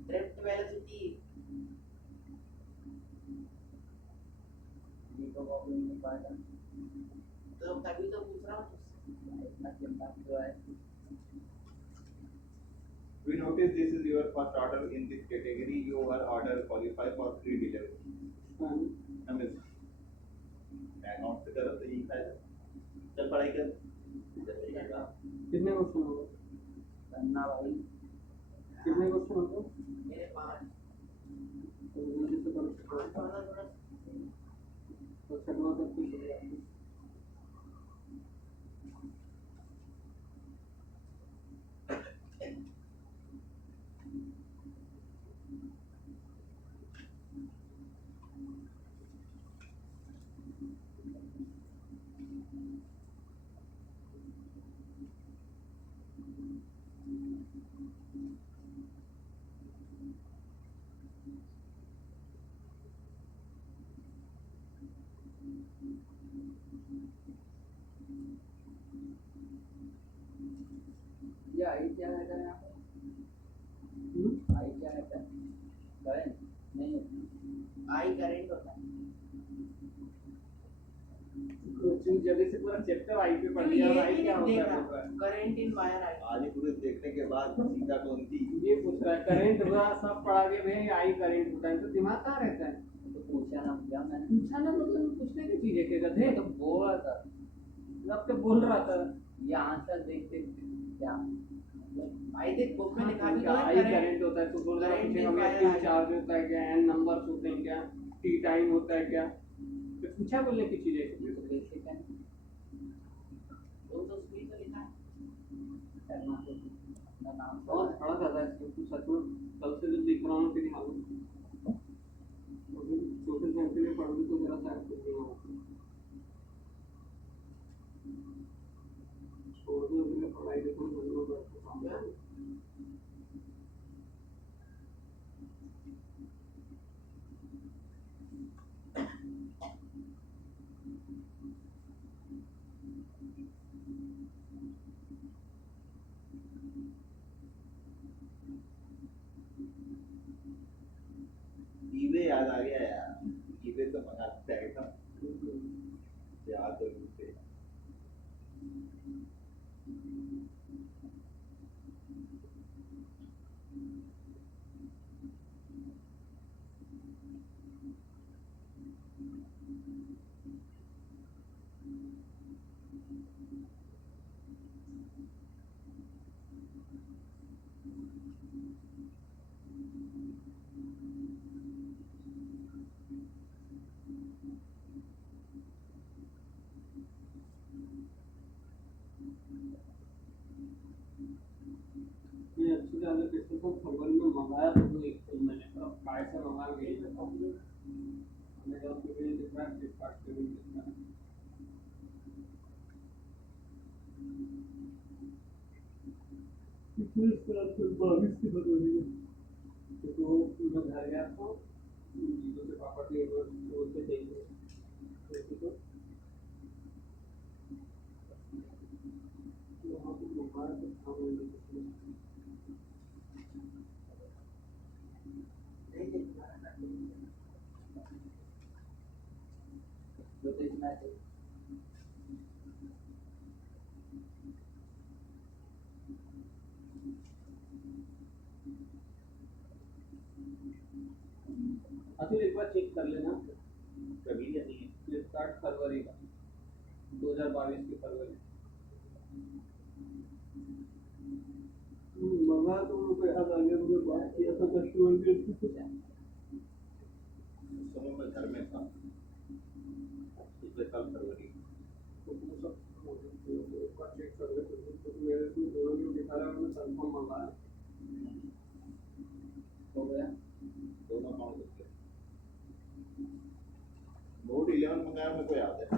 ड्रिफ्ट वेलोसिटी तो तभी तो पूछ रहा हूँ तुझसे। We notice this is your first order in this category. Your order qualify for free delivery. Amazing. Account से करो तो यही फायदा। चल पढ़ाई कर। कितने क्वेश्चन हो गए? करना भाई कितने क्वेश्चन हो गए? मेरे 5 तो जल्दी से करो। थोड़ा थोड़ा तो चलो तो कुछ हो गया। ये आई क्या है यहाँ पे? आई क्या है? करंट नहीं होती। आई करंट होता है। कोचिंग जल्दी से पूरा चैप्टर आई पे पढ़ लिया। आई क्या होता है पूरा? करंट इन वायर आई। आज पूरे देखने के बाद सीधा कौन थी? ये पूछ रहा है करंट हुआ सब पढ़ा के भाई आई करंट होता है तो दिमाग कहाँ रहता है? तो पूछा ना क्या मैंने? पूछा ना मतलब पूछने की चीज है क्या गधे? तो बोल रहा था अब तो बोल रहा था ये आंसर देखते क्या भाई देख बुक में लिखा भी तो आई है करंट होता है तो बोल रहा current पूछेगा in मैं wire Q आई। चार्ज होता है क्या, N नंबर्स होते हैं क्या, T टाइम होता है क्या, तो पूछा बोलने की चीज है। ये तो बेसिक है वो तो स्क्रीन पे लिखा है। करना तो अपना नाम बहुत बड़ा ज्यादा है इसमें, तू सच में कल से जो दिख रहा हूँ तेरी हालत छोटे से अंक में पढ़ ली तो मेरा शायद कुछ नहीं होगा। छोड़ दो अभी पढ़ाई देखो बंद हो गया। ईबे याद आ गया यार, ईबे तो मंगा सकते हैं क्या? याद तो नहीं। ये अच्छी ज्यादा किस्म को फरवरी में मंगाया तो एक तो मैंने तो काय से मंगा के ही था मेरा तो भी दिख रहा है फ्लिपकार्ट पे भी दिख रहा है। कितने साल से 22 की फरवरी में तो मैं घर गया था जीरो से पापा के स्टोर पे देखने तो वहाँ पे मंगाया तो था मैंने करना चाहिए। अतुल एक बार चेक कर लेना कभी या नहीं है। फ्लिपकार्ट फरवरी का 2022 की फरवरी मंगा तो मुझे याद आ गया, मुझे बात किया था कस्टमर के उस समय मैं घर में था, पिछले साल फरवरी। तो वो सब एक बार चेक कर ले तो मेरे इसमें दोनों जो दिखा रहा है मैंने कंफर्म मंगाया हो गया। दोनों अकाउंट होते हैं। नोट 11 मंगाया मेरे को याद है।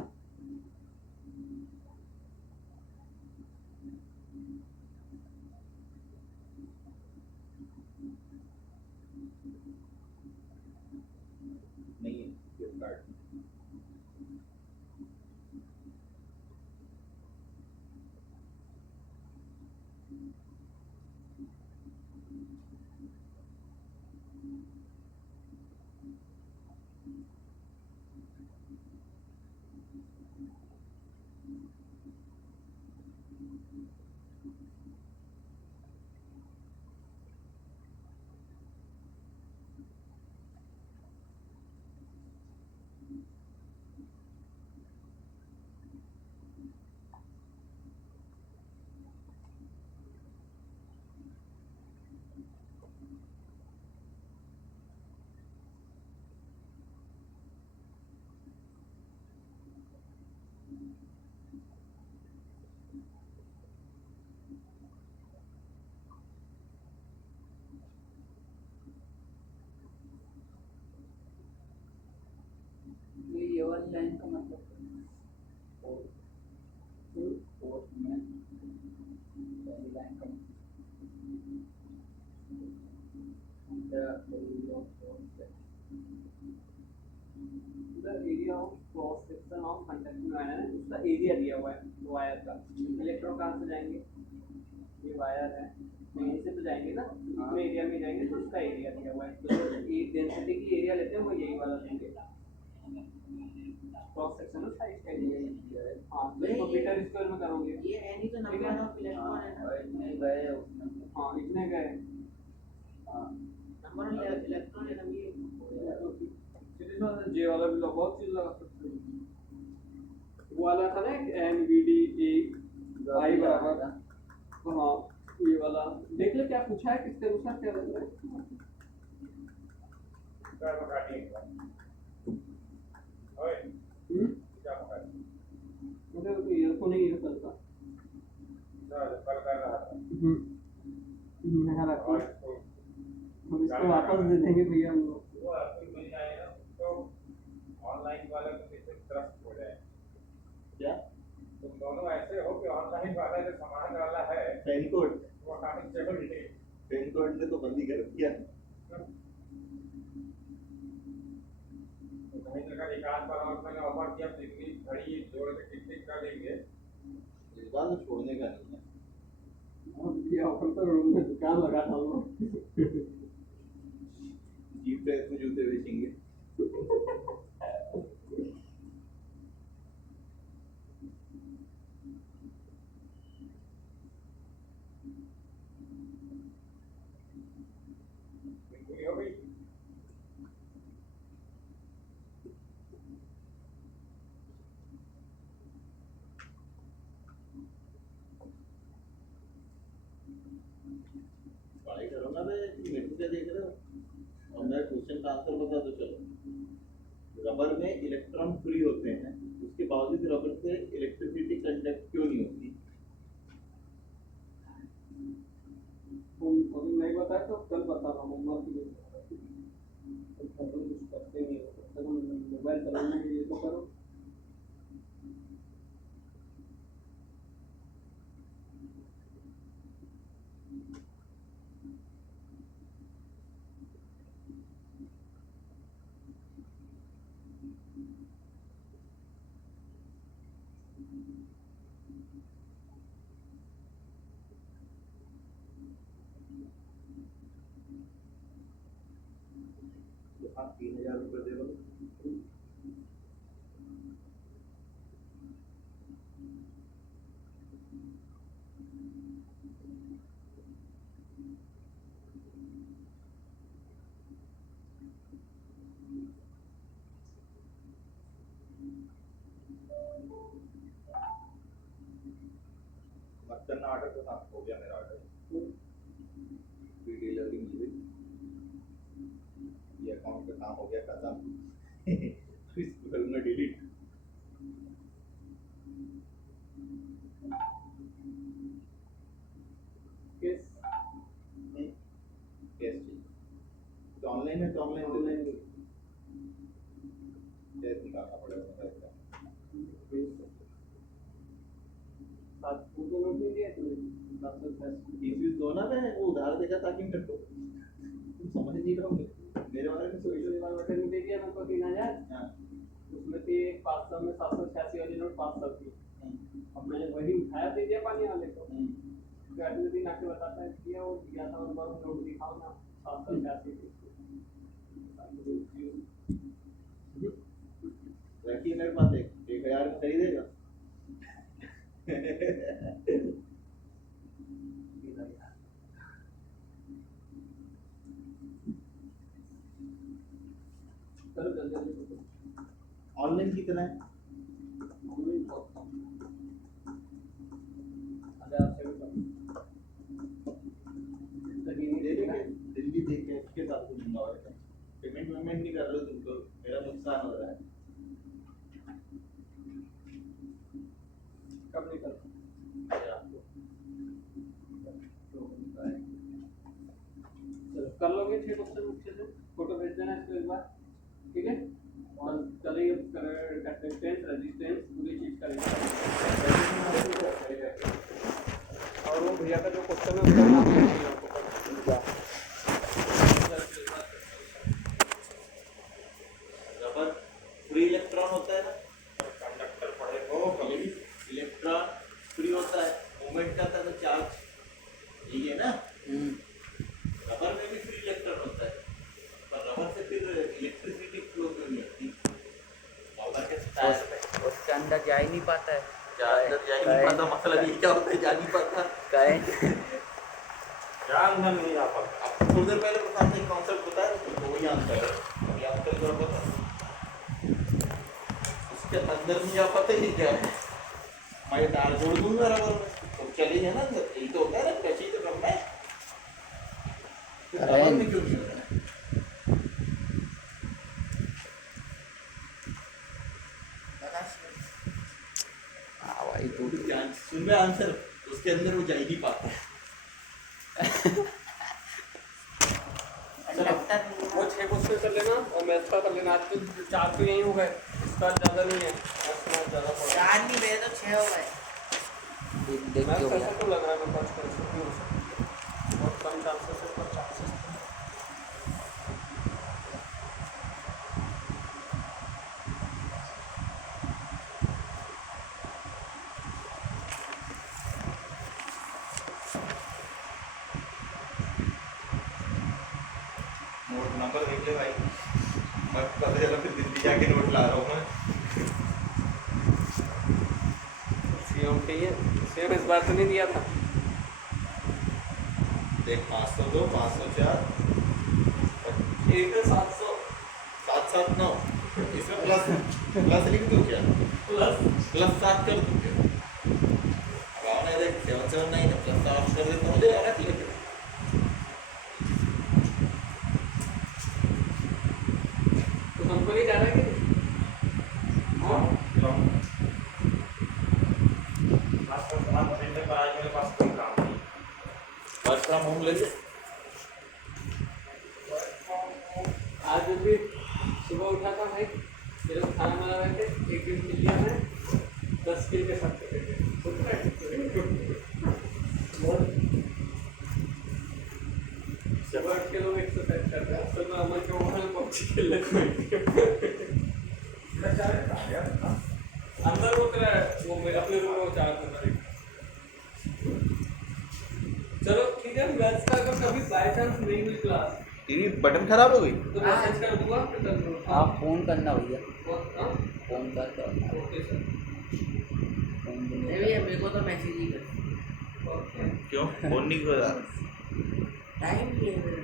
नहीं है फ्लिपकार्ट में। ये वाली लाइन का मतलब फोर्थ में पहली लाइन का the area of cross section of conducting wire है, उसका एरिया दिया हुआ है वायर का। इलेक्ट्रॉन कहाँ से जाएंगे, ये वायर है तो यहीं से तो जाएंगे ना, इतने एरिया में जाएंगे तो उसका एरिया दिया हुआ है। तो ये डेंसिटी की एरिया लेते हैं वो यही वाला लेंगे, क्रॉस सेक्शन उसका इसका एरिया है। हाँ तो इसको मीटर स्क्वायर में करोगे, ये एनी तो नंबर ऑफ इलेक्ट्रॉन है ना, इतने गए उसमें। हाँ इतने गए। हाँ नंबर ऑफ इलेक्ट्रॉन है ना ये। जे वाला भी बहुत चीज लगा सकते हैं। वो वाला था ना NVD I बराबर, हाँ ये वाला देख ले क्या पूछा है, किसके अनुसार क्या लग रहा है। कर बता दिए ओए क्या बता मुझे तो ईयरफोन ही यूज करता। कल कर रहा था मैं रखा और इसको हम इसको वापस दे देंगे भैया हम लोग। वो आपको मिल जाए ना तो ऑनलाइन वाला तो जैसे ट्रस्ट हो जाए। क्या तुम दोनों ऐसे हो कि ऑनलाइन वाला जो सामान वाला है पेन कोड, वो काम चल नहीं। पेन कोड ने तो बंदी कर दिया। कहीं जगह एक आध बार और मैंने ऑफर किया बिजली घड़ी जोड़ के टिक टिक कर लेंगे। इस बार तो छोड़ने का नहीं है। और भैया ऑफर तो रूम में दुकान लगा था हम लोग। जीप पे इसमें जूते बेचेंगे। बिल्कुल हो गई। पढ़ाई करो ना बे, मेरे को क्या देख रहे हो। और मैं क्वेश्चन का आंसर बता दो चलो। रबर में इलेक्ट्रॉन फ्री होते हैं, उसके बावजूद रबर से इलेक्ट्रिसिटी कंडक्ट क्यों नहीं होती। अभी नहीं बताया तो कल बताना होमवर्क के लिए। कल तो कुछ करते नहीं हो, तब तक हम मोबाइल चलाने के लिए तो करो। तो आप 3000 रुपये दे दो। ऑर्डर के साथ हो गया मेरा ऑर्डर। फ्री डिलीवरी मिल गई, ये अकाउंट का काम हो गया खत्म। इसको करूँगा डिलीट। किस कैश चाहिए तो ऑनलाइन है, तो ऑनलाइन कैश निकालना पड़ेगा पैसा। सात पूरे नोट नहीं दिया तुमने 710 फीस दो ना, मैं वो उधार देगा ताकि मैं रखो, तुम समझ नहीं रहे होंगे मेरे बारे में। पिछली बार बटन में दे दिया मेरे को 3000, हाँ उसमें थी 500 में 786 वाली नोट 500 की। अब मैंने वही उठाया दे दिया पानी वाले को। फिर अगले दिन आके बताता है किया वो दिया था, एक बार नोट दिखाओ ना 786 की। रखिए मेरे पास 1000 में खरीदेगा। चलो जल्दी जल्दी ऑनलाइन कितना है? ऑनलाइन बहुत कम 1000 से भी कम। लगी नहीं दिल्ली देगा। देख के इसके साथ कुछ मंगवाया, पेमेंट नहीं कर रहे हो तुम, तो मेरा नुकसान हो रहा है। कब नहीं करता चलो कर लोगे 6 क्वेश्चन अच्छे से, फोटो भेज देना इसको एक बार, ठीक है। और चलिए कंसिस्टेंस रेजिस्टेंस पूरी चीज करेंगे। और वो भैया का जो क्वेश्चन है उसका नाम बताइए आपको। रबर फ्री इलेक्ट्रॉन होता है ना, कंडक्टर पड़े हो इलेक्ट्रॉन फ्री होता है, मूवमेंट करता है तो चार्ज, यही है ना। रबर में भी फ्री इलेक्ट्रॉन होता है, पर रबर से फिर इलेक्ट्रिसिटी फ्लो क्यों नहीं होती? रबर के टायर में उसके अंदर जा ही नहीं पाता है। अंदर जा ही नहीं पाता, मतलब ये क्या होता है, जा नहीं पाता। करंट क्या अंदर नहीं आ पाता। आपको थोड़ी देर पहले प्रशांत ने एक कॉन्सेप्ट बताया तो वही आंसर है, अभी आंसर जो बता उसके अंदर नहीं जा पाता, ये क्या है? मैं तार जोड़ दूंगा रबर में तो चले जाए ना अंदर, यही तो होता है ना, टच ही तो करना है। रबर में क्यों नहीं हो रहा है? भाई तू सुन में आंसर उसके अंदर वो जा ही नहीं पाता है। वो 6 क्वेश्चन कर लेना और मैथ्स का कर लेना। आज तो 4 तो यही हो गए, इसका ज़्यादा नहीं है, मैथ्स में ज़्यादा पड़ा। 4 नहीं मेरे तो 6 हो गए। देख मैथ्स के ऐसा तो लग रहा है मेरे पास कैसे भी हो सकती है, बहुत कम चांसेस है, पर चांसेस नोट नंबर देख ले भाई, मैं पता चला फिर दिल्ली जाके नोट ला रहा हूँ मैं। सीएम के ये सीएम इस बार तो नहीं दिया था। देख 502 504 एक 700 779 इसमें प्लस प्लस लिख दूँ क्या? प्लस 7 कर दूँ क्या? गाँव में देख 779 है, प्लस 7 कर देता हूँ, रख ले। तो हमको नहीं जा रहा है कि हाँ आज मेरे पास कोई काम नहीं। वर्क फ्रॉम होम ले ले। आज भी सुबह उठा था भाई, ये लोग खाना बना रहे थे, एक दिन मिल लिया मैं 10 किलो के साथ सुबह उठ के लोग एक्सरसाइज कर रहे हैं, असल में अमन के वहाँ पबजी खेल रहे अंदर वो तेरा वो मेरे अपने रूम में वो चार्ज कर रहे। चलो ठीक है, मैथ्स का अगर कभी बाय चांस नहीं हुई क्लास तेरी बटन खराब हो गई? तो मैसेज कर दूंगा, फिर कर दूंगा। आप फोन करना भैया, हाँ फोन करके ओके सर। फोन नहीं भैया मेरे को तो मैसेज ही कर। ओके क्यों फोन नहीं कर रहा? टाइम नहीं है मेरे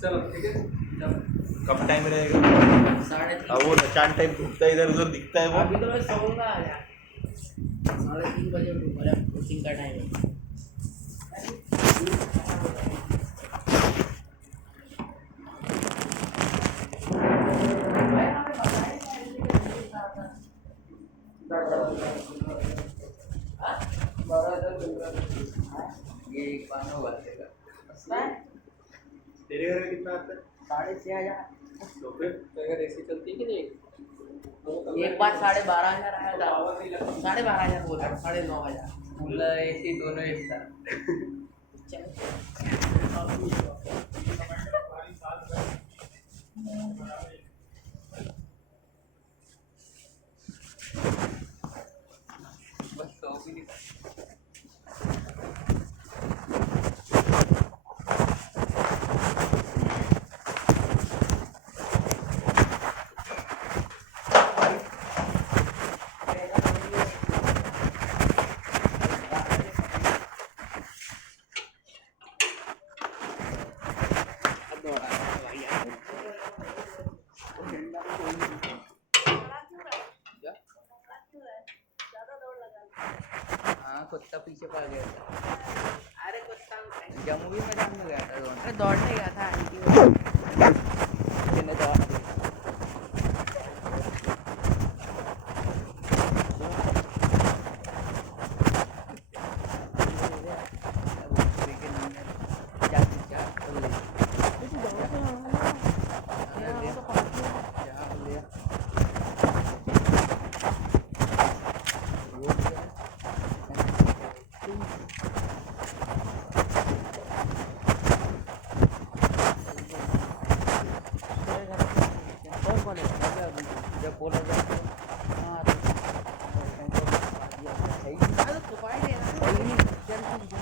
चलो ठीक है, चलो कब टाइम रहेगा? 3:30। अब वो चांद टाइम घूमता है इधर उधर दिखता है वो। अभी तो मैं सोऊंगा यार। 3:30 बजे उठूँ, मेरा कोचिंग का टाइम है। ये एक बार में भर देगा। तेरे घर में कितना आता है? 6,500। तो फिर तो अगर एसी चलती है कि नहीं एक बार 12,500 आया था, 12,500 बोल रहा हूँ, 9,500। कूलर एसी दोनों एक साथ। बस सो भी नहीं सकते। हाँ कुत्ता पीछे पड़ गया था। अरे कुत्ता जम्मू मैदान में गया था दोनों। दौड़ने गया था आंटी मैंने दौड़ दी। जब बोला जाता है हाँ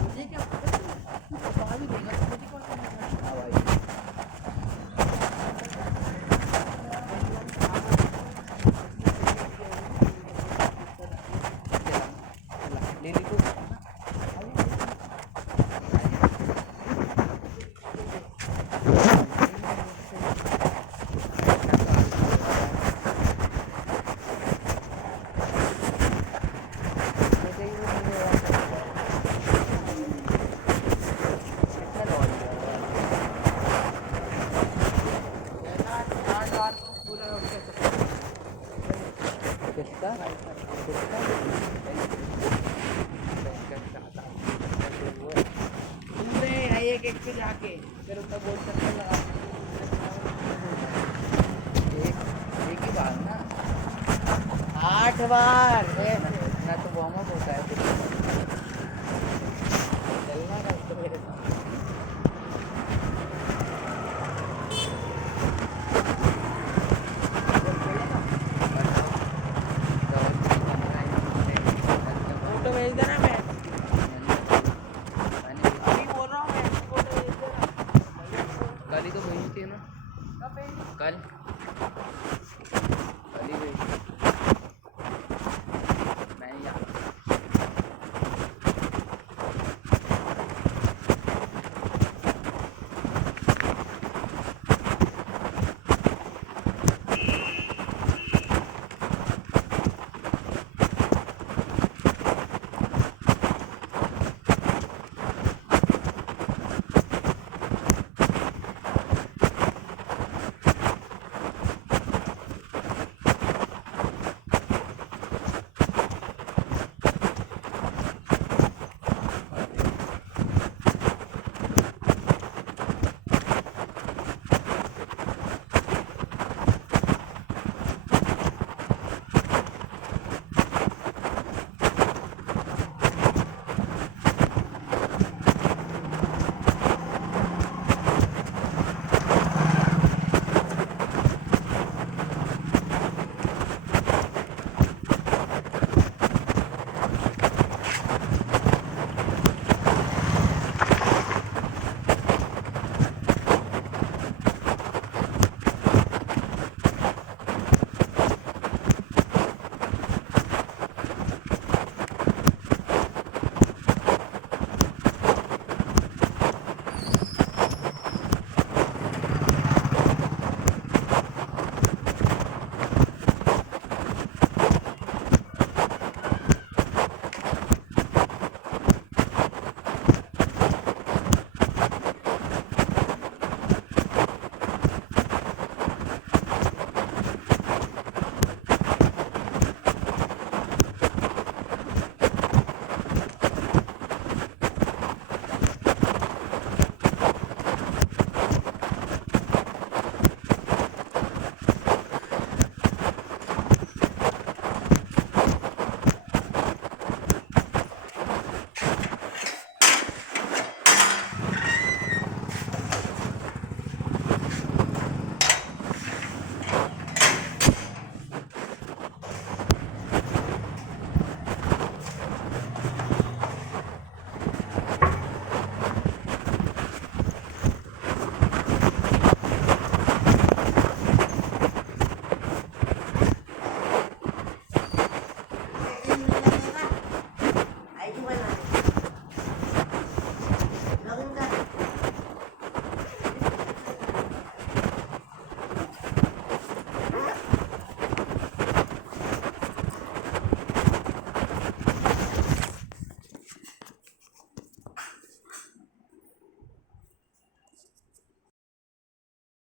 मुझे क्या पता, तू छुपा भी देगा तो मुझे कौन सा हाँ भाई ले ली तो किसका एक एक पे जाके फिर उतना बोल सकते लगा एक ही बार ना 8 बार ना तो वार्म अप होता है चलना का तो मेरे साथ फोटो भेज देना, मैं अभी बोल रहा हूँ, मैं फोटो भेज देना। कल ही तो भेजी थी ना कल